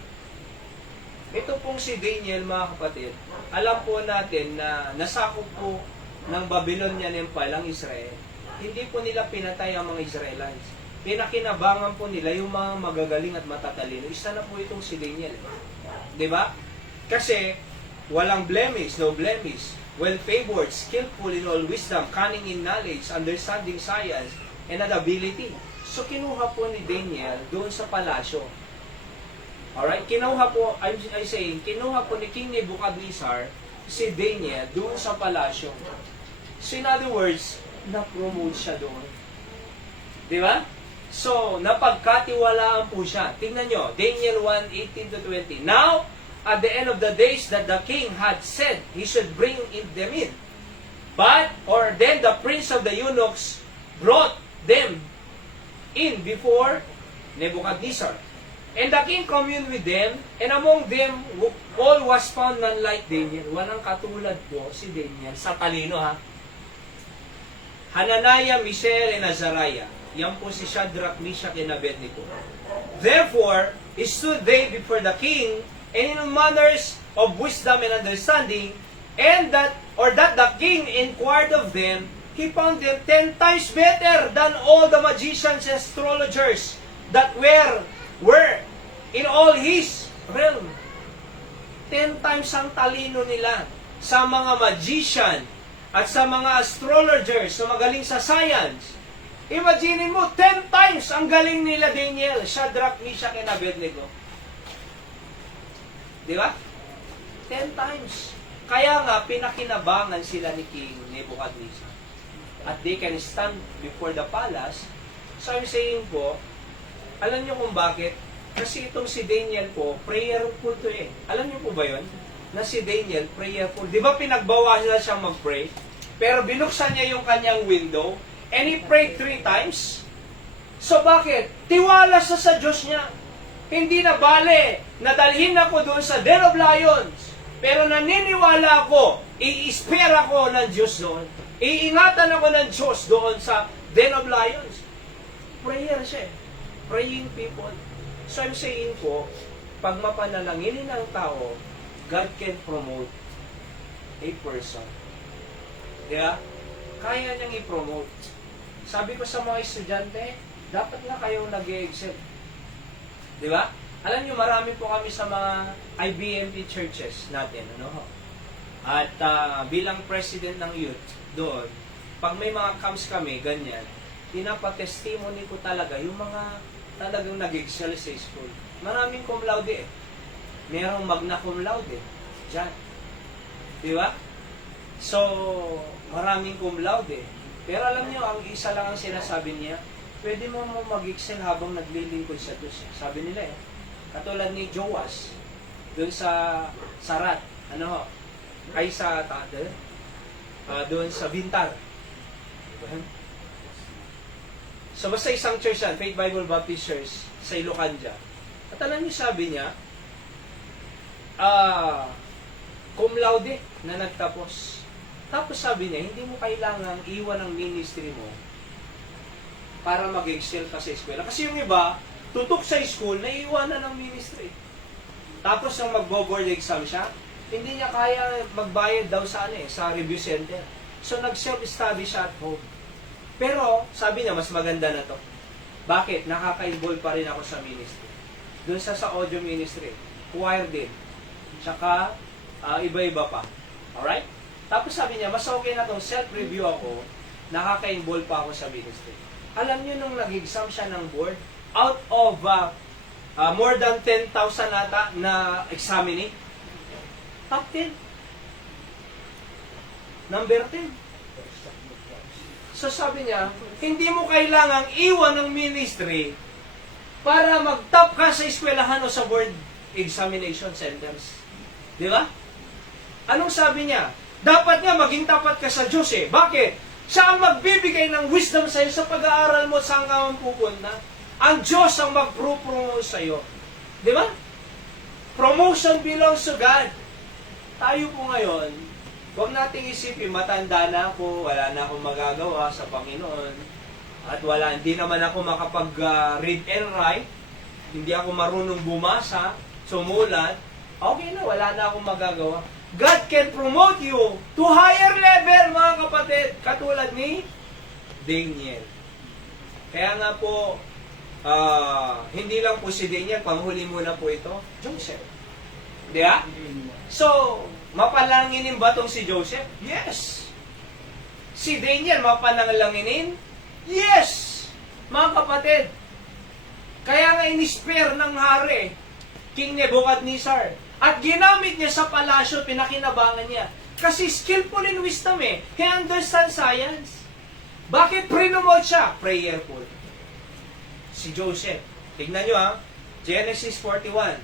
Ito pong si Daniel, mga kapatid. Alam po natin na nasakop po ng Babylonian Empire ang Israel. Hindi po nila pinatay ang mga Israelites. Pinakinabangan po nila yung mga magagaling at matatalino. Isa na po itong si Daniel. Diba? Kasi, walang blemish, no blemish. Well-favored, skillful in all wisdom, cunning in knowledge, understanding science, and ability. So, kinuha po ni Daniel doon sa palasyo. Alright? Kinuha po, I'm saying, kinuha po ni King Nebuchadnezzar si Daniel doon sa palasyo. So, in other words, na-promote siya doon. Diba? So, napagkatiwalaan po siya. Tingnan nyo, Daniel 1:18-20. Now, at the end of the days that the king had said he should bring them in. But, or then the prince of the eunuchs brought them in before Nebuchadnezzar. And the king communed with them, and among them all was found none like Daniel. Walang katulad po si Daniel. Sa talino ha. Hananiah, Mishael, and Azariah. Yan po si Shadrach, Meshach, and Abednego. Therefore, stood they before the king, and in manners of wisdom and understanding, and that the king inquired of them, he found them 10 times better than all the magicians and astrologers that were in all his realm. 10 times ang talino nila sa mga magician at sa mga astrologers na magaling sa science. Imagine mo, 10 times ang galing nila Daniel, Shadrach, Meshach, and Abednego. Di ba? 10 times. Kaya nga, pinakinabangan sila ni King Nebuchadnezzar. At they can stand before the palace. So I'm saying po, alam niyo kung bakit? Kasi itong si Daniel po, prayerful to eh. Alam niyo po ba yun? Na si Daniel, prayerful. Di ba pinagbawasan siyang mag-pray? Pero binuksan niya yung kanyang window, and he prayed 3 times. So bakit? Tiwala siya sa Diyos niya. Hindi na bale, nadalhin ako doon sa Den of Lions. Pero naniniwala ako, i-spare ako ng Diyos doon. Iingatan ako ng Diyos doon sa Den of Lions. Prayer siya. Praying people. So I'm saying po, pag mapanalanginin ng tao, God can promote a person. Diba? Kaya niyang i-promote. Sabi ko sa mga estudyante, dapat nga kayong nag-excel. Diba? Alam niyo, marami po kami sa mga IBMP churches natin. Ano? At bilang president ng youth, doon, pag may mga camps kami, ganyan, pinapatestimony ko talaga yung mga talagang nag-excel sa school. Maraming cum laude eh. Merong magna cum laude. Diyan. Diba? So, maraming cum laude. Pero alam niyo, ang isa lang ang sinasabi niya, pwede mo mag-excel habang naglilingkod sa Diyos. Sabi nila eh. Katulad ni Joas, doon sa Sarat, ano ho, ay sa Tader, doon sa Bintar. So basta isang church yan, Faith Bible Baptist Church, sa Ilocanja. At alam niyo, sabi niya, cum laude na nagtapos. Tapos sabi niya, hindi mo kailangang iwan ang ministry mo para mag-excel ka sa eskwela. Kasi yung iba, tutok sa school, naiiwanan ng ministry. Tapos nang mag-board exam siya, hindi niya kaya magbayad daw sa sa review center. So nag-self-study siya at home. Pero sabi niya, mas maganda na to. Bakit? Nakaka-involve pa rin ako sa ministry. Doon sa audio ministry, choir din. Tsaka iba-iba pa. Alright? Tapos sabi niya, mas okay na itong self-review ako, nakaka-involve pa ako sa ministry. Alam niyo nung nag-exam siya ng board, out of more than 10,000 ata na examining, top 10. Number 10. So sabi niya, hindi mo kailangang iwan ng ministry para mag-top ka sa eskwelahan o sa board examination centers. Di ba? Anong sabi niya? Dapat nga maging tapat ka sa Diyos eh. Bakit? Siya ang magbibigay ng wisdom sa iyo sa pag-aaral mo saan ka man pupunta. Ang Diyos ang mag-promote sa iyo. Di ba? Promotion belongs to God. Tayo po ngayon, huwag nating isipin, matanda na ako, wala na akong magagawa sa Panginoon, at hindi naman ako makapag-read and write, hindi ako marunong bumasa, sumulat, okay na, wala na akong magagawa. God can promote you to higher level, mga kapatid, katulad ni Daniel. Kaya nga po, hindi lang po si Daniel, panghuli muna po ito, Joseph. Di ba? So, mapalanginin ba itong si Joseph? Yes. Si Daniel, mapalanginin? Yes. Mga kapatid, kaya nga in-spare ng hari, King Nebuchadnezzar, at ginamit niya sa palasyo, pinakinabangan niya. Kasi skillful in wisdom eh. He understands science. Bakit pre-promote siya? Prayerful. Si Joseph. Tignan nyo ha. Genesis 41.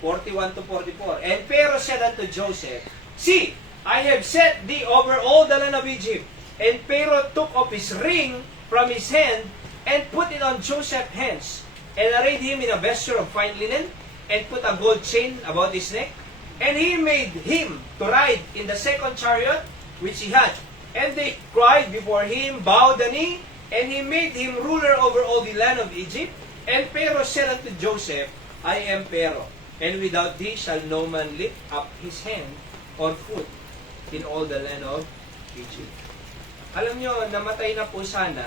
41 to 44. And Pharaoh said unto Joseph, See, I have set thee over all the land of Egypt. And Pharaoh took off his ring from his hand and put it on Joseph's hands, and arrayed him in a vesture of fine linen, and put a gold chain about his neck. And he made him to ride in the second chariot which he had. And they cried before him, bowed the knee, and he made him ruler over all the land of Egypt. And Pharaoh said unto Joseph, I am Pharaoh, and without thee shall no man lift up his hand or foot in all the land of Egypt. Alam nyo, namatay na po sana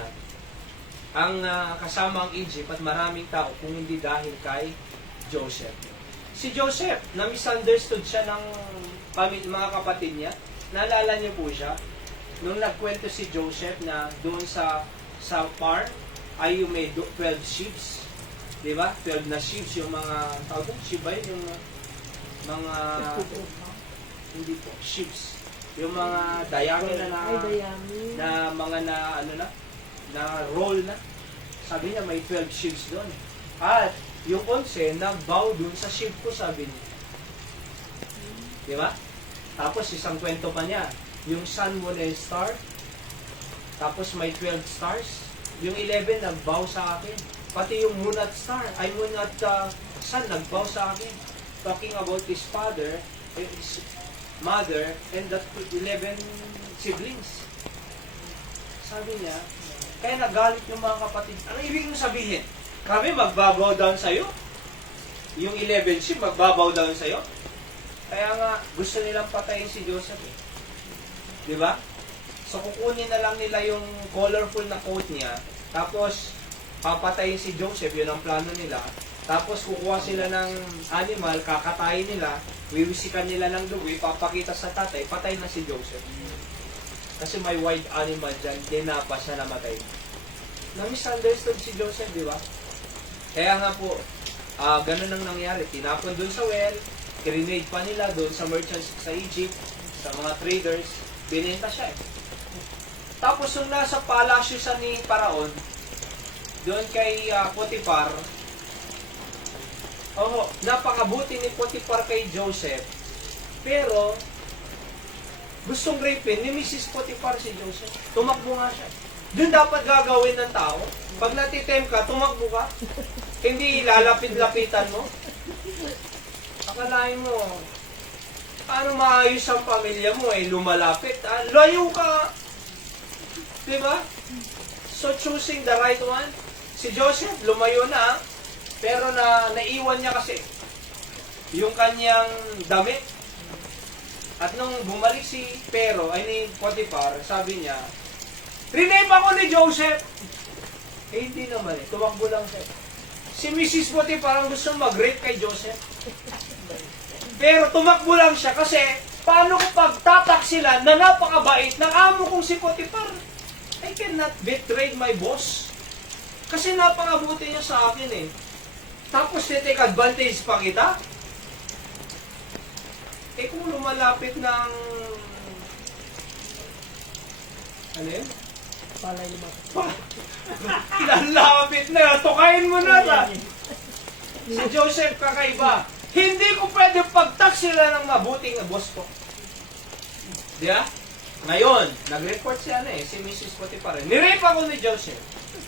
ang kasama ang Egypt at maraming tao kung hindi dahil kay Joseph. Si Joseph, na-misunderstood siya ng mga kapatid niya. Naalala niyo po siya? Nung nagkwento si Joseph na doon sa farm, ay yung may 12 sheep. Di ba? 12 na sheep, yung mga, tawag po, sheep ba yun? Yung mga, hindi po, sheep. Yung mga dayami na mga na roll na. Sabi niya, may 12 sheep doon. At, yung 11, nag-bow dun sa sheep ko, sabi niya. Di ba? Tapos, isang kwento pa niya. Yung sun, moon, and star. Tapos, may 12 stars. Yung 11, nag-bow sa akin. Pati yung moon at star, ay moon at sun, nag-bow sa akin. Talking about his father, his mother, and the 11 siblings. Sabi niya, kaya nagalit yung mga kapatid. Ano ibig mong sabihin? Kami magbabaw down sa'yo? Yung 11 sheep magbabaw down sa'yo? Kaya nga, gusto nilang patayin si Joseph eh. Di ba? So, kukunin na lang nila yung colorful na coat niya, tapos, papatayin si Joseph, yun ang plano nila. Tapos, kukuha sila ng animal, kakatayin nila, wiwisikan nila ng dugo, ipapakita sa tatay, patay na si Joseph. Kasi may wild animal dyan, dinapas na namatay. Na-misunderstood si Joseph, di ba? Kaya nga po, ganun ang nangyari. Tinapon dun sa well, grenade pa nila dun sa merchants sa Egypt, sa mga traders, binenta siya eh. Tapos nung nasa palasyo sa ni Paraon, doon kay Potiphar, napakabuti ni Potiphar kay Joseph, pero gustong rapin ni Mrs. Potiphar si Joseph. Tumakbo nga siya. Doon dapat gagawin ng tao. Pag natitem ka, tumakbo ka. Hindi lalapit-lapitan mo. Akalain mo, paano maayos ang pamilya mo eh, lumalapit. Layo ka. Diba? So choosing the right one. Si Joseph, lumayo na, pero naiwan niya kasi yung kanyang damit. At nung bumalik si Pharaoh, ay ni Potiphar, sabi niya, "Rinape ako ni Joseph." Eh, hindi naman eh. Tumakbo lang siya. Si Mrs. Potiphar ang gusto mag-rape kay Joseph. Pero tumakbo lang siya kasi paano kung pagtatak sila na napakabait ng amo kong si Potiphar? I cannot betray my boss. Kasi napakabuti niya sa akin eh. Tapos take advantage pa kita? Eh kung lumalapit ng... Ano yun? Palay lumapit. Lalapit na, tukain mo na ba? Si Joseph kakaiba. Hindi ko pwede pagtak sila ng mabuting boss ko. Di ba? Ngayon, nag-report siya na si Mrs. Potiphar. Nirape ako ni Joseph.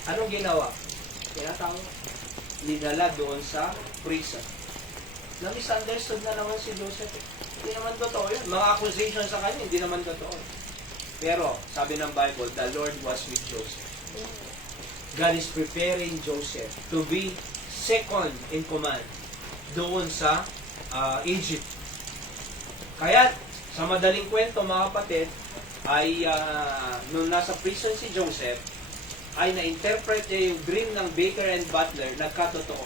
Anong ginawa? Tinatawag. Linala doon sa prison. Na-misunderstood na naman si Joseph. Hindi naman totoo yun. Mga accusation sa kanya, hindi naman totoo. Pero, sabi ng Bible, the Lord was with Joseph. God is preparing Joseph to be second in command doon sa Egypt. Kaya, sa madaling kwento mga kapatid, ay nung nasa prison si Joseph, ay na-interpret niya yung dream ng baker and butler, nagkatotoo.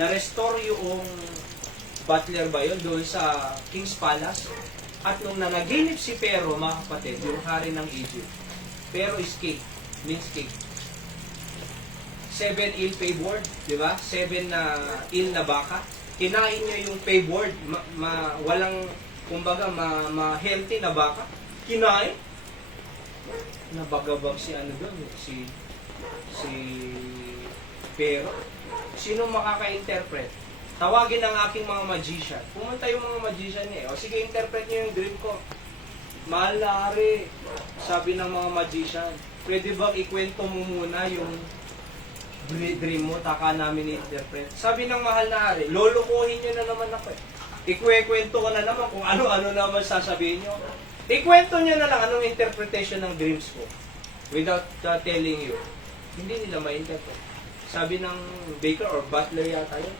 Na-restore yung butler ba yun doon sa King's Palace. At nung nanaginip si Pero, mga kapatid, yung hari ng Egypt, Pero is king, means king. 7 ill-favored, di ba? 7 na ill na baka. Kinain niya yung favored, walang, kumbaga, ma-healthy na baka. Kinain. Nabagabag si ano doon, si Pero. Sino makaka-interpret? Tawagin ang aking mga magician. Pumunta yung mga magician niya. O sige, interpret niyo yung dream ko. Mahal na hari, sabi ng mga magician, pwede bang ikwento mo muna yung dream mo, taka namin i-interpret. Sabi ng mahal na hari, lulukuhin nyo na naman ako eh. Ikwekwento ko na naman kung ano-ano naman sasabihin nyo. Ikwento nyo na lang anong interpretation ng dreams ko without telling you. Hindi nila ma-interpret. Sabi ng baker or butler yata yun,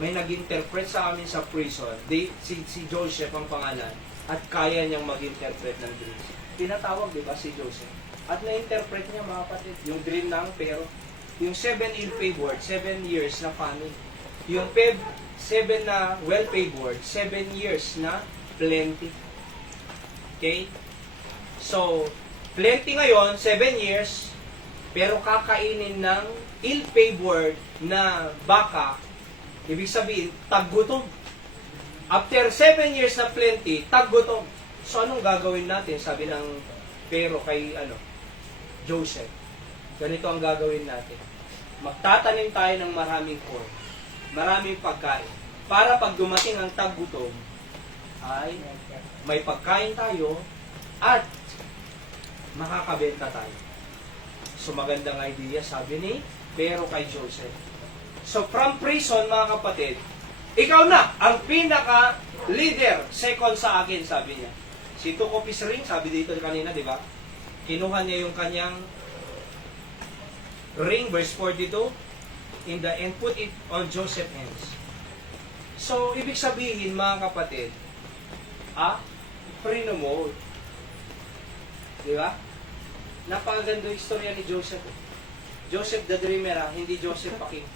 may nag-interpret sa amin sa prison. Si Joseph ang pangalan at kaya niyang mag-interpret ng dreams. Tinatawag, di ba, si Joseph. At na-interpret niya, mga kapatid, yung dream ng Pero. Yung 7 ill-favored, 7 years na famine. Yung 7 na well-favored, 7 years na plenty. Okay? So, plenty ngayon, 7 years, pero kakainin ng ill-favored na baka, ibig sabihin, taggutom. After 7 years na plenty, taggutom. So, anong gagawin natin? Sabi ng Pero kay Joseph. Ganito ang gagawin natin. Magtatanim tayo ng maraming corn, maraming pagkain, para pag dumating ang taggutom, ay may pagkain tayo at makakabenta tayo. So magandang idea, sabi ni Pero kay Joseph. So from prison, mga kapatid, ikaw na ang pinaka-leader, second sa akin, sabi niya. Si Tukopis ring, sabi dito kanina, di ba? Kinuha niya yung kanyang ring, verse 42, and put it on Joseph's hands. So, ibig sabihin, mga kapatid, pre-nomote. Di ba? Napakaganda yung istorya ni Joseph. Joseph the Dreamer, hindi Joseph Paking.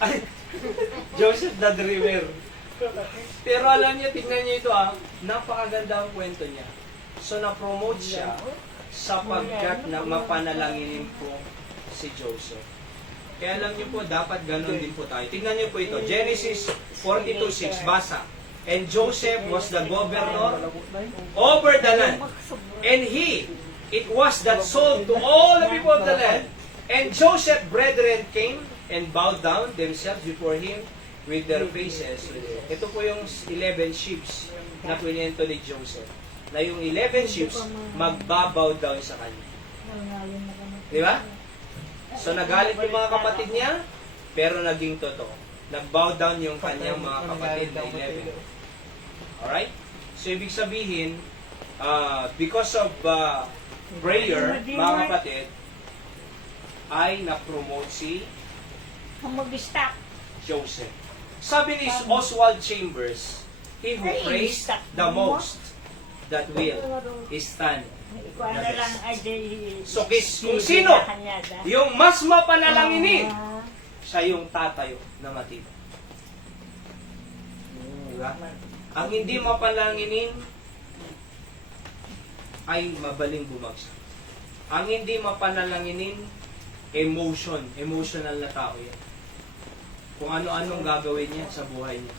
Ay, Joseph the Dreamer. Pero alam niya, tingnan niyo ito napakaganda ang kwento niya. So, na-promote siya sapagkat na mapanalanginin po si Joseph. Kaya alam niyo po, dapat ganun din po tayo. Tingnan niyo po ito, Genesis 42:6, basa. And Joseph was the governor over the land. And it was that sold to all the people of the land. And Joseph's brethren came and bowed down themselves before him with their faces. Ito po yung 11 ships na kwento ni Joseph. Na yung 11 ships, magbabow down sa kanya. Di ba? So nagalit yung mga kapatid niya, pero naging totoo. Nag-bow down yung kanyang mga kapatid na 11. Alright? So ibig sabihin, because of prayer, mga kapatid, ay na-promote si Joseph. Sabi ni Oswald Chambers, he who prays the most, that will stand. So kung sino yung mas mapanalanginin, siya yung tatayo na matibay. Diba? Ang hindi mapanalanginin ay mabaling bumagsak. Ang hindi mapanalanginin, emotional na tao yan. Kung ano-anong gagawin niya sa buhay niya.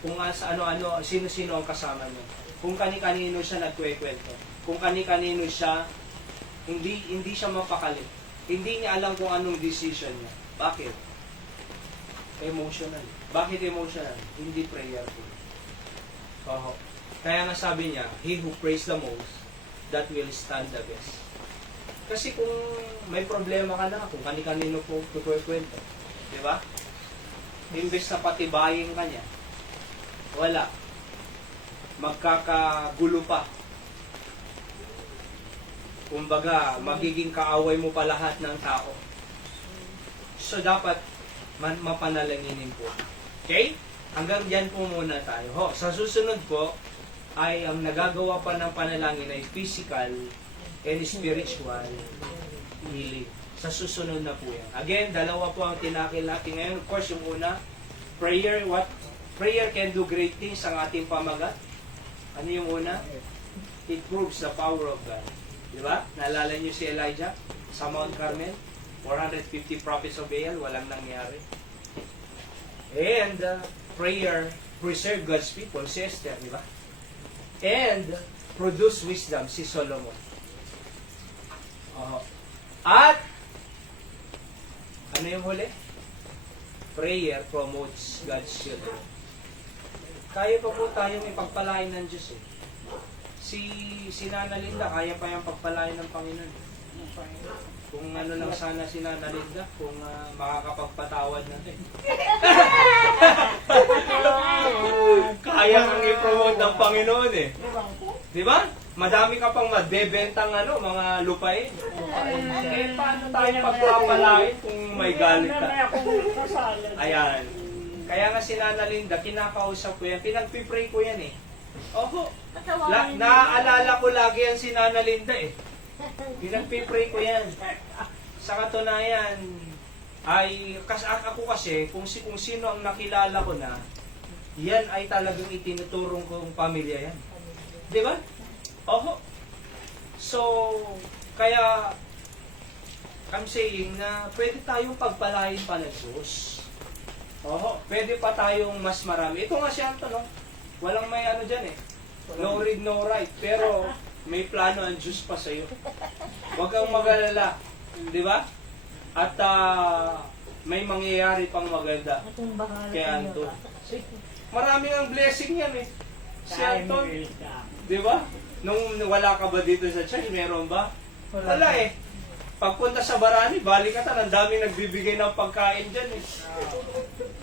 Kung sa ano-ano, sino-sino ang kasama niya. Kung kani-kanino siya nagkwekwento. Kung kani-kanino siya, hindi siya mapakali. Hindi niya alam kung anong decision niya. Bakit? Emotional. Bakit emotional? Hindi prayerful. Kaya nga sabi niya, he who prays the most, that will stand the best. Kasi kung may problema ka na, kung kani-kanino po kwento, di ba? Imbes na patibayin ka niya, Wala. Magkakagulo pa. Kumbaga, magiging kaaway mo pa lahat ng tao. So, dapat mapanalanginin po. Okay? Hanggang dyan po muna tayo. Ho, sa susunod po, ay ang nagagawa pa ng panalangin ay physical and spiritual healing. Sa susunod na po yan. Again, dalawa po ang tinakil natin ngayon. Of course, yung una, prayer. Prayer can do great things ang ating pamagat. Ano yung una? It proves the power of God. Di ba? Naalala niyo si Elijah sa Mount Carmel? 450 prophets of Baal, walang nangyari. And prayer preserve God's people, si Esther, di ba? And produce wisdom, si Solomon. At ano yung huli? Prayer promotes God's children. Kaya pa po tayong ipagpalain ng Diyos eh. Si Nana Linda, kaya pa yung pagpalain ng Panginoon. Kung ano lang sana si Nana Linda, kung makakapagpatawad natin. Kaya kang i-promote ng Panginoon eh. Di ba? Madami ka pang magbebentang mga lupain. Eh, paano tayo pagpapalain kung may galit ka? Ayan. Kaya nga si Nana Linda, kinakausap ko yan. Pinagpipray ko yan eh. Oho. Naaalala ko lagi yan si Nana Linda eh. Pinagpipray ko yan. Sa katunayan, ay ako kasi, kung sino ang nakilala ko na, yan ay talagang itinuturong kong pamilya yan. Di ba? Oho. So, kaya, I'm saying na pwede tayong pagpalain pa ng Diyos. Oho. Pwede pa tayong mas marami. Ito nga siya ito, no? Walang may dyan eh. No read, no write. Pero, may plano ang Diyos pa sa'yo. Huwag kang mag-alala. Di ba? At may mangyayari pang maganda. Kaya Anton. Maraming ang blessing yan eh. Si Anton. Di ba? Nung wala ka ba dito sa church, meron ba? Wala eh. Pagpunta sa Barani, balikatan, ang daming nagbibigay ng pagkain dyan eh.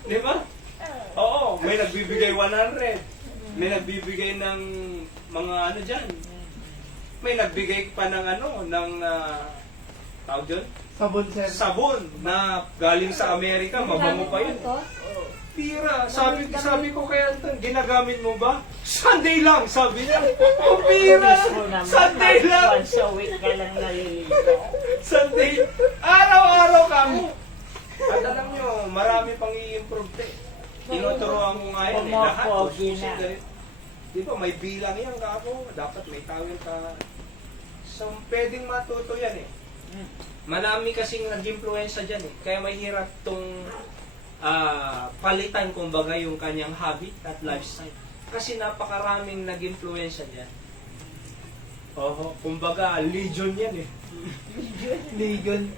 Di ba? Oo, may nagbibigay 100. May nagbibigay ng mga dyan. May nagbigay pa ng tawag dyan? Sabon, sir. Sabon na galing sa Amerika, mabango pa yun. Tira, sabi ko kaya ginagamit mo ba? Sunday lang, sabi niya. Oh, pira! Sunday lang! Once a week ka lang nalilito. Sunday, araw-araw ka mo. At alam nyo, marami pang i-improve eh. Tinuturoan ko nga yan eh. Lahat, Pumapogi na. Di ba, may bilang yan kako. Dapat may tawil ka. So, pwedeng matuto yan eh. Marami kasing nag-influensya dyan eh. Kaya mahirap tong palitan kumbaga yung kanyang habit at lifestyle. Kasi napakaraming nag-influensya dyan. Oho, kumbaga legion yan eh. Ligon.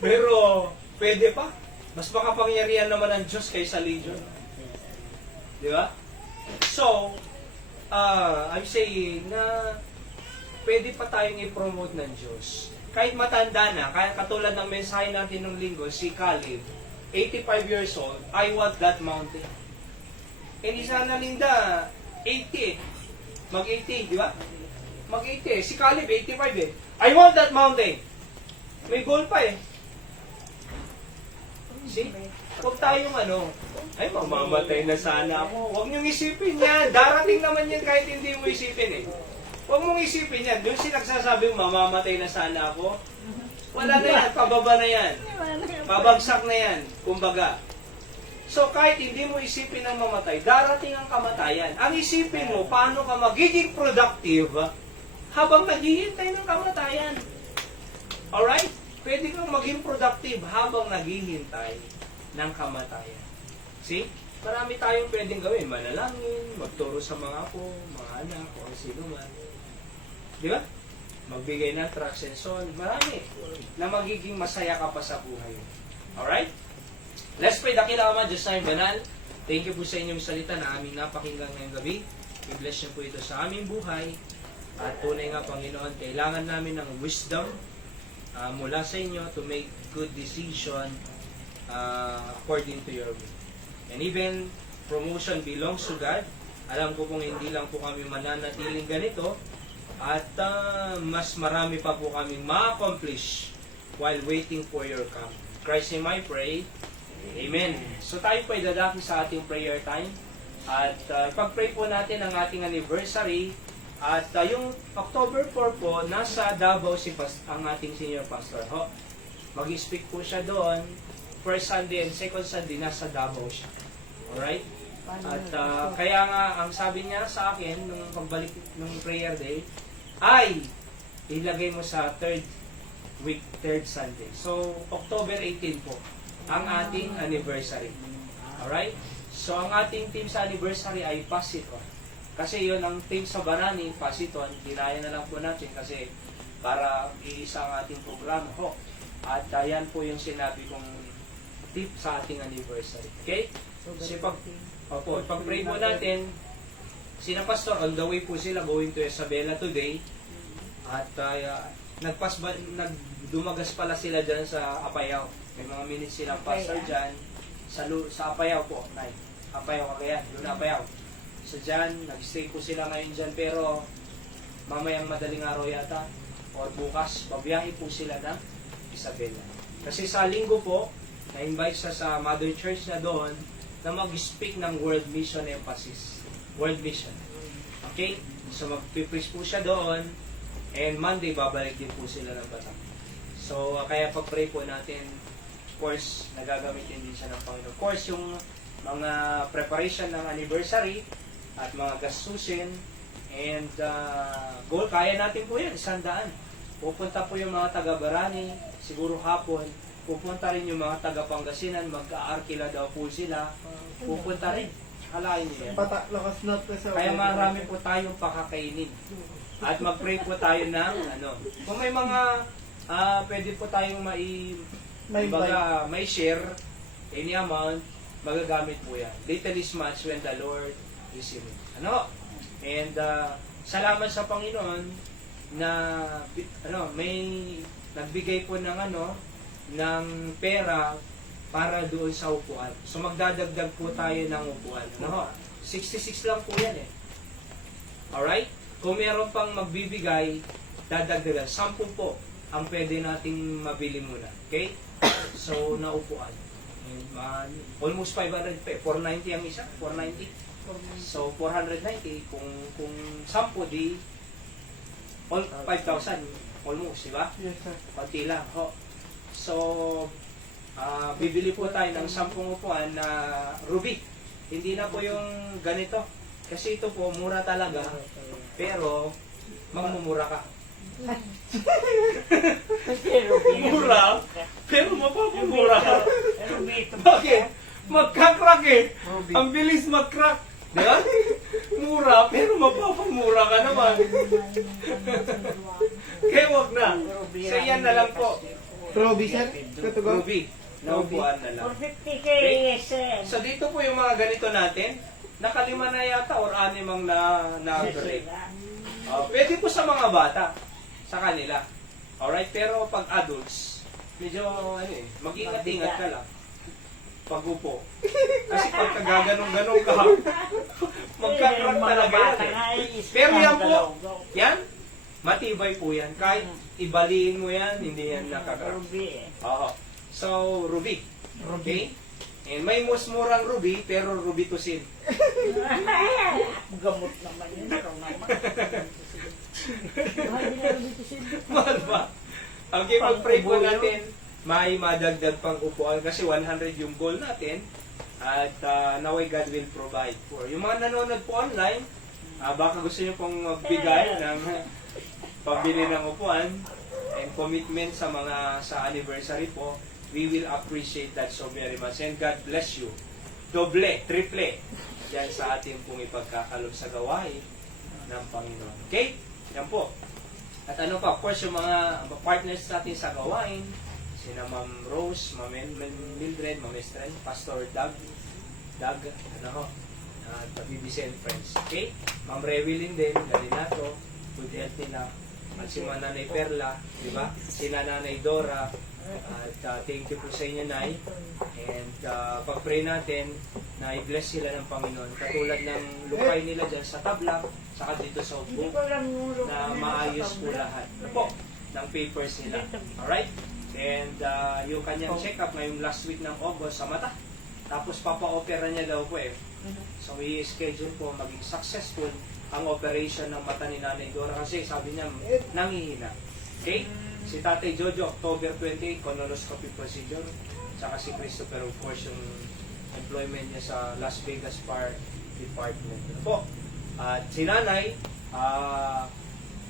Pero pwede pa. Mas makapangyarihan naman ang Diyos kaysa legion. Di ba? So, I'm saying na pwede pa tayong i-promote ng Diyos. Kahit matanda na, kaya katulad ng mensahe natin nung linggo, si Caleb, 85 years old, I want that mountain. Eh, ni Nana Linda, 80 eh. Mag-80, di ba? Mag-80 eh. Si Caleb, 85 eh. I want that mountain. May goal pa eh. See? Huwag tayong ay mamamatay na sana ako. Huwag niyong isipin yan. Darating naman yan kahit hindi mo isipin eh. Huwag mong isipin yan. Yung sinagsasabing mamamatay na sana ako, wala na yan. Pababa na yan. Pabagsak na yan. Kumbaga. So kahit hindi mo isipin ang mamatay, darating ang kamatayan. Ang isipin mo, paano ka magiging productive habang naghihintay ng kamatayan. Alright? Pwede kang maging productive habang naghihintay ng kamatayan. See? Marami tayong pwedeng gawin. Manalangin, magturo sa mga apo, mga anak, o sino man. Di ba? Magbigay ng tracts and so on. Marami na magiging masaya ka pa sa buhay. Alright? Let's pray. Dakila Ama, Diyos na yung banal. Thank you po sa inyong salita na aming napakinggan ngayong gabi. I-bless niyo po ito sa aming buhay. At tunay nga, Panginoon, kailangan namin ng wisdom mula sa inyo to make good decision according to your will. And even promotion belongs to God. Alam ko kung hindi lang po kami mananatiling ganito at mas marami pa po kami ma-accomplish while waiting for your coming. Christ name I pray. Amen. So tayo po ay dadaki sa ating prayer time at ipag-pray po natin ang ating anniversary at yung October 4 po, nasa Davao ang ating senior pastor. Ho, mag-speak po siya doon. First Sunday and second Sunday, nasa Davao siya. Alright? At kaya nga, ang sabi niya sa akin, nung pagbalik ng prayer day, ay ilagay mo sa third Sunday. So, October 18 po, ang ating anniversary. Alright? So, ang ating team sa anniversary ay Pasiton. Kasi yun ang team sa Barani, Pasiton, ginaya na lang po natin kasi para iisa ang ating programa ho. At yan po yung sinabi kong tip sa ating anniversary. Okay? So, pag-pray po natin, sina Pastor, on the way po sila going to Isabela today. At nagdumagas pala sila dyan sa Apayao. May mga minutes silang pastor dyan. Sa Apayao po. Apayao, Cagayan. Doon Apayao. So dyan, nag-stay po sila ngayon dyan. Pero mamayang madaling araw yata or bukas, babiyahe po sila ng Isabela. Kasi sa linggo po, na-invite siya sa Mother Church na doon na mag-speak ng World Mission Emphasis. World Mission. Okay? So mag-preach po siya doon. And Monday, babalik din po sila ng Batak. So, kaya pag-pray po natin, of course, nagagamitin din siya ng Panginoon. Of course, yung mga preparation ng anniversary at mga gastusin and goal, kaya natin po yan, 100. Pupunta po yung mga taga-Barani, siguro hapon, pupunta rin yung mga taga-Pangasinan, mag-aarkila daw po sila, pupunta rin. Halain niyo yan. Patak, lakas na po sa... Kaya marami po tayong pakakainin. At mag-pray po tayo ng kung may mga pwede po tayong may share any amount, magagamit po yan. Little is much when the Lord is in it. And salamat sa Panginoon na may nagbigay po ng ng pera para doon sa upuan. So magdadagdag po tayo ng upuan. 66 lang po yan eh. Alright? Kung meron pang magbibigay, dadagdagan. 10 po ang pwede nating mabili muna. Okay? So, naupuan. Almost 500 pa. 490 ang isa. 490. So, 490. Kung 10 di, 5,000. Almost, di ba? Yes, sir. Pati lang. Ho. So, bibili po tayo ng 10 upuan na ruby. Hindi na po yung ganito. Kasi ito po, mura talaga. Pero, magmumura ka. Mura, pero mapapamura ka. Bakit? Magkakrak eh. Ang bilis magkrak. Di ba? Mura, pero mapapamura ka naman. Kaya wag na. So, yan na lang po. Roby, sir? Katugaw? Ruby. Naupuan na lang. 450k, yes, sir. So, dito po yung mga ganito natin. Nakalima na yata or 6 ang na-break. Pwede po sa mga bata, sa kanila. Alright, pero pag adults, medyo mag-ingat-ingat ka lang. Pag-upo. Kasi pag kagaganong-ganong ka, magkakrak talaga yan eh. Pero yan po, yan, matibay po yan. Kahit ibaliin mo yan, hindi yan nakakrak. So, ruby. Okay? And may mas murang ruby, pero ruby to sin. Gamot naman yun. Mahal ba? Okay, pag-pray po natin, may madagdag pang upuan kasi 100 yung goal natin at naway God will provide for. Yung mga nanonood po online, baka gusto nyo pong magbigay ng pabili ng upuan and commitment sa anniversary po, we will appreciate that so very much. And God bless you. Doble, triple, yan sa ating pong ipagkakalob sa gawain ng Panginoon. Okay? Yan po. At of course, yung mga partners natin sa gawain, sina Ma'am Rose, Ma'am Mildred, Ma'am Estren, Pastor Doug, BBC and Friends. Okay? Ma'am Rewilin din, Galinato, good health nila. At si Nanay Perla, di ba? Si Nanay Dora, at thank you po sa inyo, Nay. And pag-pray natin na i-bless sila ng Panginoon. Katulad ng lupay nila dyan sa Tablac, saka dito sa Hindi Ugbo, ko alam yung na maayos po lahat po ng papers nila. Alright? And yung kanyang check-up ngayong last week ng August sa mata. Tapos papa-opera niya daw po eh. So i-schedule po maging successful ang operation ng mata ni Nanay Dora kasi sabi niya nangihina. Okay? Si Tatay Jojo, October 28, colonoscopy procedure. Tsaka si Christopher, of course, yung employment niya sa Las Vegas Fire Department. Ano po? At si Nanay,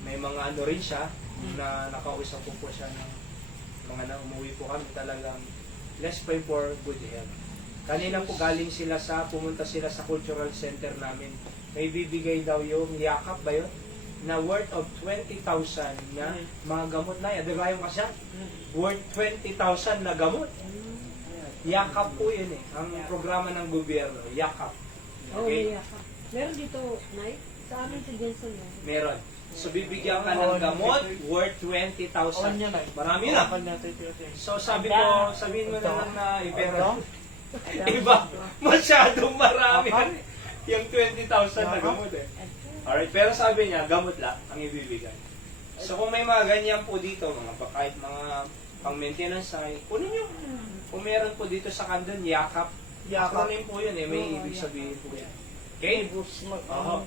may mga ano rin siya na nakausap po siya ng mga na umuwi po kami talagang let's pray for good health. Kanina po galing sila pumunta sila sa cultural center namin. May bibigay daw yung yakap ba yun? Na worth of 20,000 na mga gamot na. Adagayon ka siya? Worth 20,000 na gamot. Yakap po yun eh. Ang programa ng gobyerno. Yakap. Oh, Okay? yeah. Meron dito, Nay? Sa amin si Jensen. Meron. So bigyan ka ng gamot worth 20,000. Marami na. So sabihin mo na lang na ipera. Iba, masyadong marami. Yung 20,000 na gamot eh. Alright, pero sabi niya, gamot lang ang ibibigay. So kung may mga ganyan po dito, kahit mga pang-maintenance ay, kunin nyo. Kung meron po dito sa Kandon, yakap. Acronym po yun eh, may ibig sabihin po yan. Okay? Oo.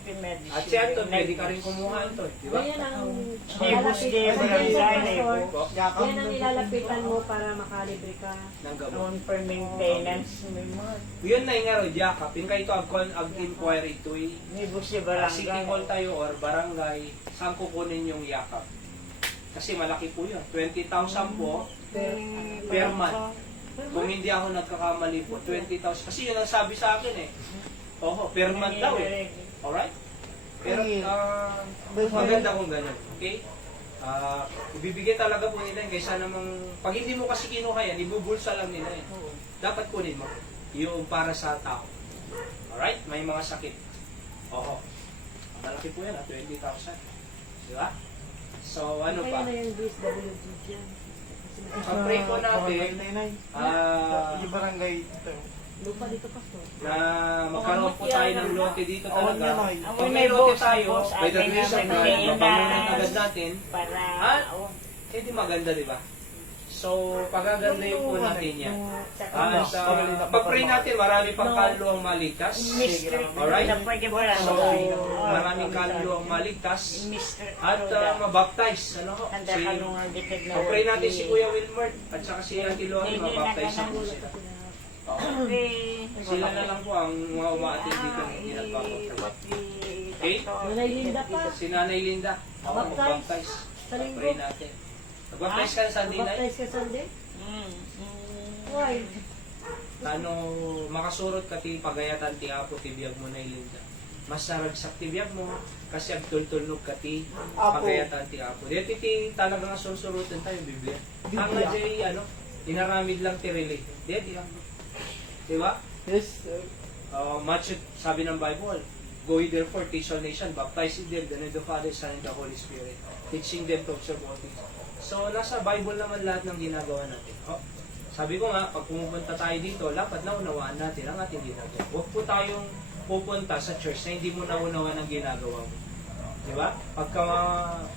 At siya ito, pwede ka rin kumuha ito. Di ba? Yan ang Ibus din, Pastor. Yan ang ilalapitan mo para makalibre ka. Ng gamot. noon for maintenance may mga Yun na yung nga ro, yakap. Yung kayo ito, ag-inquire ito eh. ibus si City barangay. Hall tayo or barangay, saan kukunin yung yakap? Kasi malaki po yun. 20,000 po per month. Kung hindi ako nagkakamali po, 20,000. Kasi yun ang sabi sa akin eh. Oo, per month daw eh. Alright? Pero maganda kung ganun. Okay? Ibibigay talaga po nila yun kaysa namang, pag hindi mo kasi kinuha yan, ibubulsa lang nila eh. Dapat kunin mo. Yung para sa tao. Alright? May mga sakit. Oo. Malaki po yan 20,000. Di ba? So, ano Kaya pa? na yung DSWD dyan. Pag-pray po natin, Yung barangay ito. Lupa dito, Pastor. na magkaroon po tayo ng lote dito Awan niya, talaga. Noy. Kung may lote tayo, by the Atin grace of naman God, kayo mabangunan na- agad natin, Para, di maganda, di ba? So, pagagandahin po natin yan. Pag-pray natin, marami pang kaluluwa ang maligtas. Alright? So, maraming kaluluwa ang maligtas. At mabaptize. Ano ho? Pag-pray natin si Kuya Wilmer at saka si Auntie Lori, mabaptize na po sila. Oo. Sila na lang po ang mga umaating dito na hindi nagpapapray. Okay? Nanay Linda pa. Si Nanay Linda. Oo, mag-baptize. Sa linggo. Pag-pray natin. Mag-baptize ka na Sunday night. Baptize ka Sunday? Why? Ano, makasurot ka ti pagayatan ti apo ti biyag mo na Linda. Mas naragsak ti biyag mo kasi agtultulnog ka ti pagayatan ti apo. Dito ti talaga nga susurutan tayo Biblia. Ang na jay, inaramid lang ti relate. Dito yan. Diba? Yes. Much sabi ng Bible, go ye therefore, teach all nation, baptize them in the name of the Father, Son, and the Holy Spirit, teaching them to observe all things. So, nasa Bible naman lahat ng ginagawa natin. Sabi ko nga, pag pumupunta tayo dito, dapat naunawaan natin ang ating ginagawa. Huwag po tayong pupunta sa church na hindi mo naunawaan ang ginagawa mo. Diba? Pagka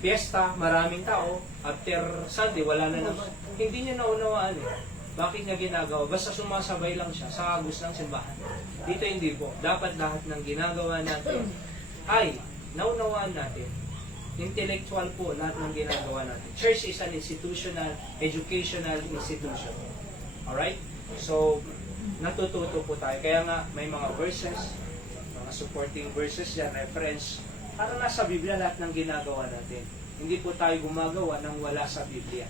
fiesta, maraming tao, after Sunday, wala na naman. Hindi niya naunawaan eh. Bakit niya ginagawa? Basta sumasabay lang siya sa agos ng simbahan. Dito hindi po. Dapat lahat ng ginagawa natin ay naunawaan natin. Intellectual po lahat ng ginagawa natin. Church is an institutional, educational institution. Alright? So, natututo po tayo. Kaya nga, may mga verses, mga supporting verses dyan, reference, para nasa Biblia lahat ng ginagawa natin. Hindi po tayo gumagawa ng wala sa Biblia.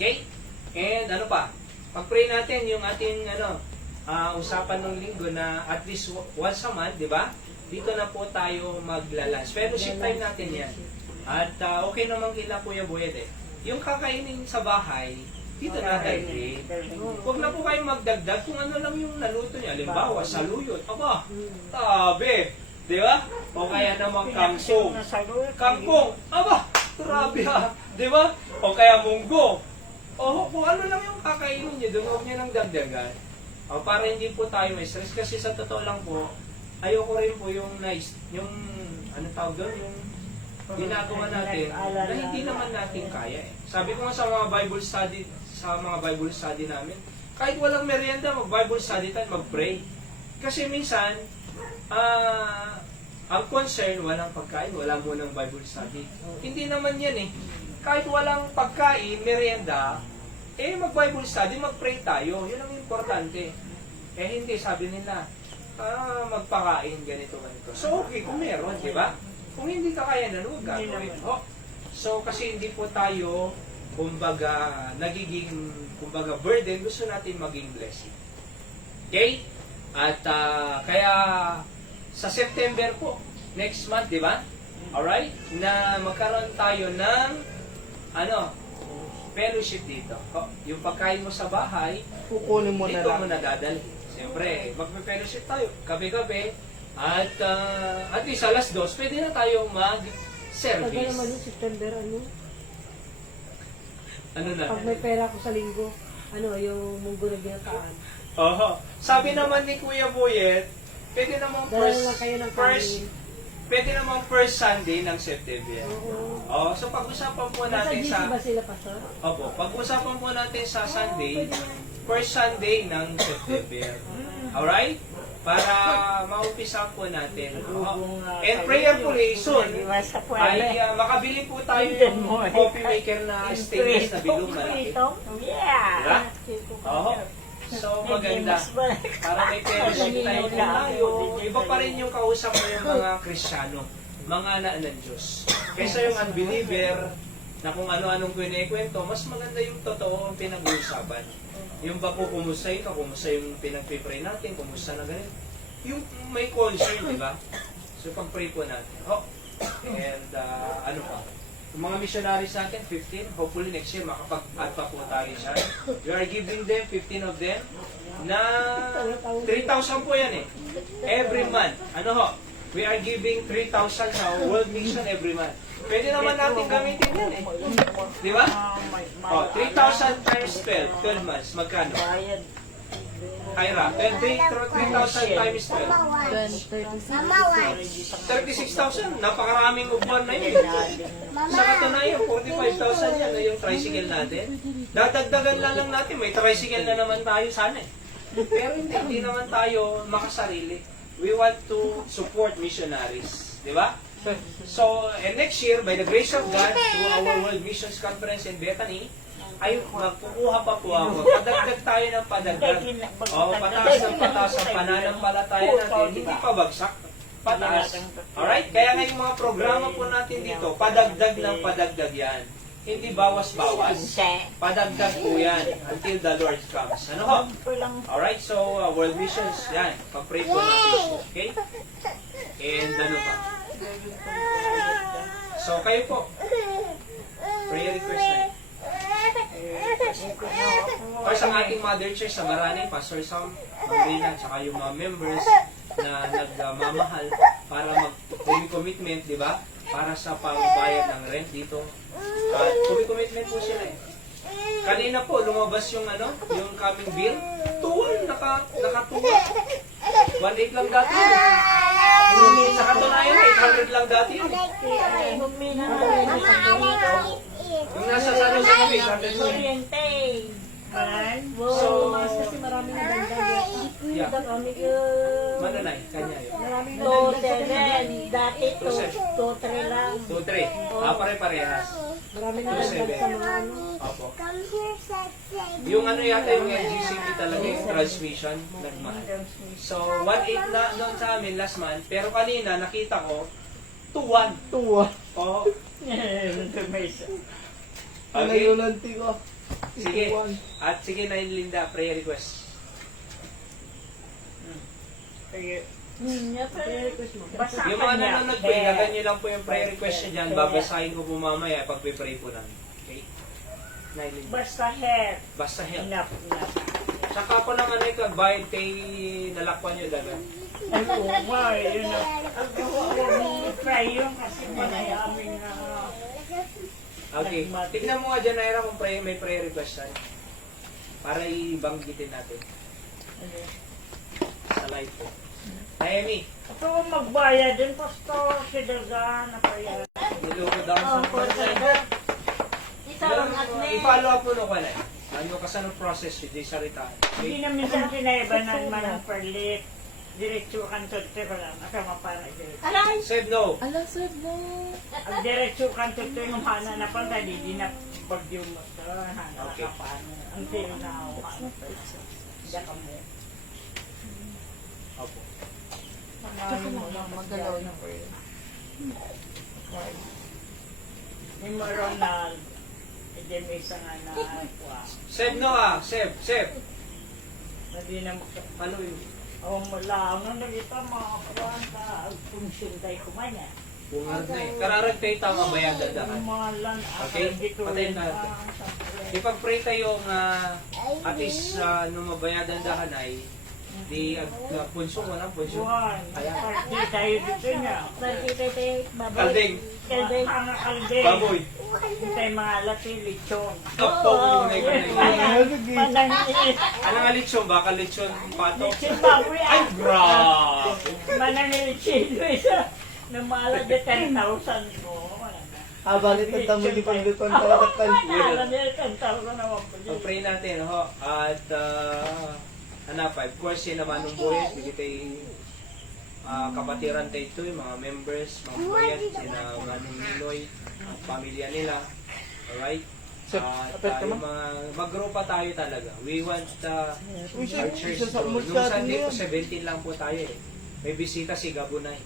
Okay? And ano pa? Pag-pray natin yung ating usapan ng linggo na at least once a month, di ba? Dito na po tayo maglalans. Fellowship time natin yan. At okay naman kila Kuya Boyet eh. Yung kakainin sa bahay, dito na tayo. Huwag na po kayong magdagdag kung ano lang yung naluto niya. Halimbawa, saluyot. Aba, tabi. Di ba? O kaya naman kangkong. Kangkong. Aba, grabe ha. Di ba? O kaya munggo. O kung ano lang yung kakainin niyo, doon huwag niya nang dagdagan. Para hindi po tayo may stress. Kasi sa totoo lang po, ayoko rin po yung ano tawag doon, yung ginagawa natin na hindi naman natin kaya eh. Sabi ko nga sa mga Bible study namin, kahit walang merienda, mag-Bible study tayo, mag-pray. Kasi minsan, ang concern, walang pagkain, wala munang Bible study. Hindi naman yan eh. Kahit walang pagkain, merienda, mag-Bible study, mag-pray tayo. Yun ang importante. Hindi, sabi nila, magpakain, ganito. So, okay, kung meron, di ba? Kung hindi ka kaya na, huwag gagawin. So, kasi hindi po tayo, nagiging, burden, gusto natin maging blessing. Okay? At, kaya, sa September po, next month, di ba? Alright? Na magkaroon tayo ng, fellowship dito. Yung pagkain mo sa bahay, Kukunin mo na dito lang. mo nadadali. Siyempre, magpe-fellowship tayo, gabi-gabi, at at least alas 2, pwede na tayong Pag mag-service. naman yung September, Ano na? pag may pera ko sa linggo, yung munggo na ginataan. Sabi naman ni Kuya Boyet, pwede namang Dala lang kayo ng kanin. pwede namang first Sunday ng September. Oo. So pag-usapan po Nasa natin GC sa... ba sila, Pastor? Opo, pag-usapan po natin sa Sunday, first Sunday ng September. Alright? Para maumpisan po natin. And prayerfully, soon, ay makabili po tayo ng coffee maker na stainless na bilog malaki. Diba? So, maganda. Para may fellowship tayo. Iba pa rin yung kausap mo yung mga Kristiyano, mga anak ng Diyos. Kaysa yung unbeliever, na kung ano-anong kwento, mas maganda yung totoo ang pinag-uusapan. Yung ba po, kumusta yung pinag-pray natin, kumusta na ganito. Yung may concern, di ba? So, pag-pray po natin. And, ano pa? Yung mga missionaries natin, 15, hopefully next year makapag-add pa po tayo siya. We are giving them, 15 of them, na 3,000 po yan eh. Every month. We are giving 3,000 sa World Mission every month. Pwede naman natin gamitin yan eh. Di ba? 3,000 times 12 months. Magkano? Ira, 3,000 times 12. 36,000. Napakaraming upuan na yun. Sa katunayan, 45,000 yan na yung tricycle natin. Dadagdagan lang natin. May tricycle na naman tayo sana eh. Pero hindi naman tayo makasarili. We want to support missionaries. Di ba? So, and next year, by the grace of God, through our World Missions Conference in Bethany, ay magkukuha pa po ako. Padagdag tayo ng padagdag. Pataas ng pataas ang pananampalataya natin. Hindi pa bagsak. Pataas. Alright? Kaya nga yung mga programa po natin dito, padagdag ng padagdag yan. Hindi bawas-bawas. Padagdag po yan until the Lord comes. Ano ho? Alright? So, World Missions, yan. Pag-pray po natin. Okay? And ano pa? So, kayo po. Prayer request na. Or sa ating Mother Church sa Marani, Pastor Sam, Marina, tsaka yung mga members na nagmamahal para mag-commitment, di ba? Para sa pangbayad ng rent dito. At commitment po sila eh. Kanina po, lumabas yung yung coming bill. Tuwal, nakatuwa. 1.8 lang dati yun. Sa katunayan, 800 lang dati yun. Yung nasa salo sa kami, 800 lang. So, kasi maraming nagdagdag. Yeah. Maraming Mananay, kanya yun. maraming 2-7, dati 2-3 lang. 2-3. Pare-parehas. Maraming nagdagdag sa mga Opo. Yung yata yung LGCP talaga yung transmission, nagmahal. So, 1.8 na doon sa amin last month, pero kanina nakita ko, 2.1. Tuwa. Oo. Ano Okay. yung lanti ko? Sige. At sige na Linda, prayer request. Yung mga nanonood po, ilagan nyo lang po yung prayer request nyo dyan. Babasahin ko po mamaya pag pray po namin. Okay? Nay Linda. Basta hair. Basta help. Enough na. Saka ko lang bayad kay nalakwan nyo dagan. Ay, wow, yun na. I-try yun kasi manayamin na. Okay. Tignan mo nga dyan, Naira, kung may prayer request tayo. Para ibanggitin natin. Sa live po. Naomi, Ito magbayad din, Pastor. Si Dagan, napayad. niloko daw sa Opo, talaga. Isa lang at may... I-follow up po no ka na. Ano kasi anong process yun, di sa retire. Hindi na minsan sinaibanan man ang perlit. Diretso kan to wala makama para diretso. Aray! Save no. Ala, sir, no. Ang diretso kan to yung hana na pa di na bagyo mo to hana Okay. ka paano. Ang tiro na ako. Diyan ka mo. Opo. Kasi magalaw na po yun. May maroon na hindi may isang na kuha. Save no ah. Save. Hindi na Ano yun? oh mula nung nagita mga kuhan ka function tayo kumanya. Bungad na eh. Kararag tayo tama bayan dadahan. Yung mga lan Okay, patayin natin. Ipag-pray tayong at least nung mabayadan dahan ay di punso mo na punso. Buwan. Party tayo dito niya. Kaldeng. Kaldeng. Ang kaldeng. Baboy. Tayo mga lati lechon. Kapto ko na yun. Manangiit. Ano nga lechon? Baka lechon pato. Lechon baboy. Ay, grabe. Manangiit isa. Namala de 10,000 ko. Balit ang tamo di pagluton tayo takal. Alam niya, 10,000 naman po. Pag-pray natin, ho. At, of course, yun naman ng buhay. Bigay tayo kapatiran tayo ito, yung mga members, mga buhay, sina Manong Ninoy, ang pamilya nila. Alright? Sir, At apet ka yung mo? mga, mag-grow pa tayo talaga. We want Uy, our church isa sa to grow. umus Nung ka Sunday din po, yan. 17 lang po tayo eh. May bisita si Gabunay.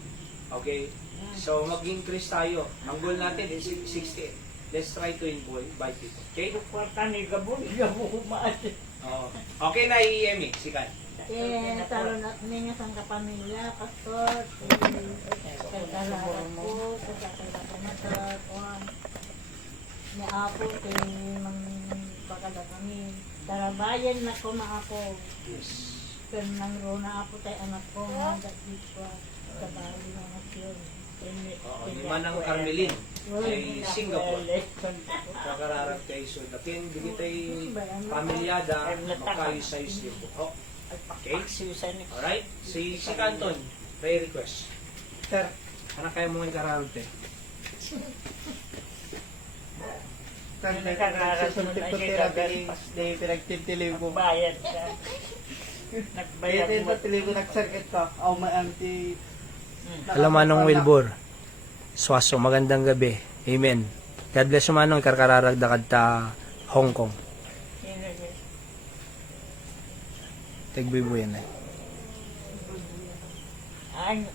Okay? So, mag-increase tayo. Ang goal natin is 60. Let's try to invite people. Okay? Kwarta ni Gabon, Gabon maati. Oo. Okay na, Iemi. Sikan. Talo na nga sang kapamilya, pastor, kagalaran ko, kagalaran ko, kuhan. Ni Apo, kay magpakala kami. Tarabayan na ko na ako. Yes. Pero nang rona ako tayo anak ko, mga dito sa bali ng nasyon. Oo. Ni Manang Carmelin. Kay Singapore. Kakararag kayo so dakin. Bigay tayo pamilyada. Magkayos-ayos din po. Oh. Okay? Alright? Si Canton. Prayer request. Sir, Ano kayo mong kararag tayo? susuntik ko tirabi dahil pinagtitiliw ko. Bayad ka. Nagbayad Dahil mo. pinagtitiliw ko nagsarkit ka. Ako maanti. Alam Manong Wilbur. Swaso, magandang gabi. Amen. God bless you Manong. Karkararagdakad ta Hong Kong. Tigbibuyan na. Ang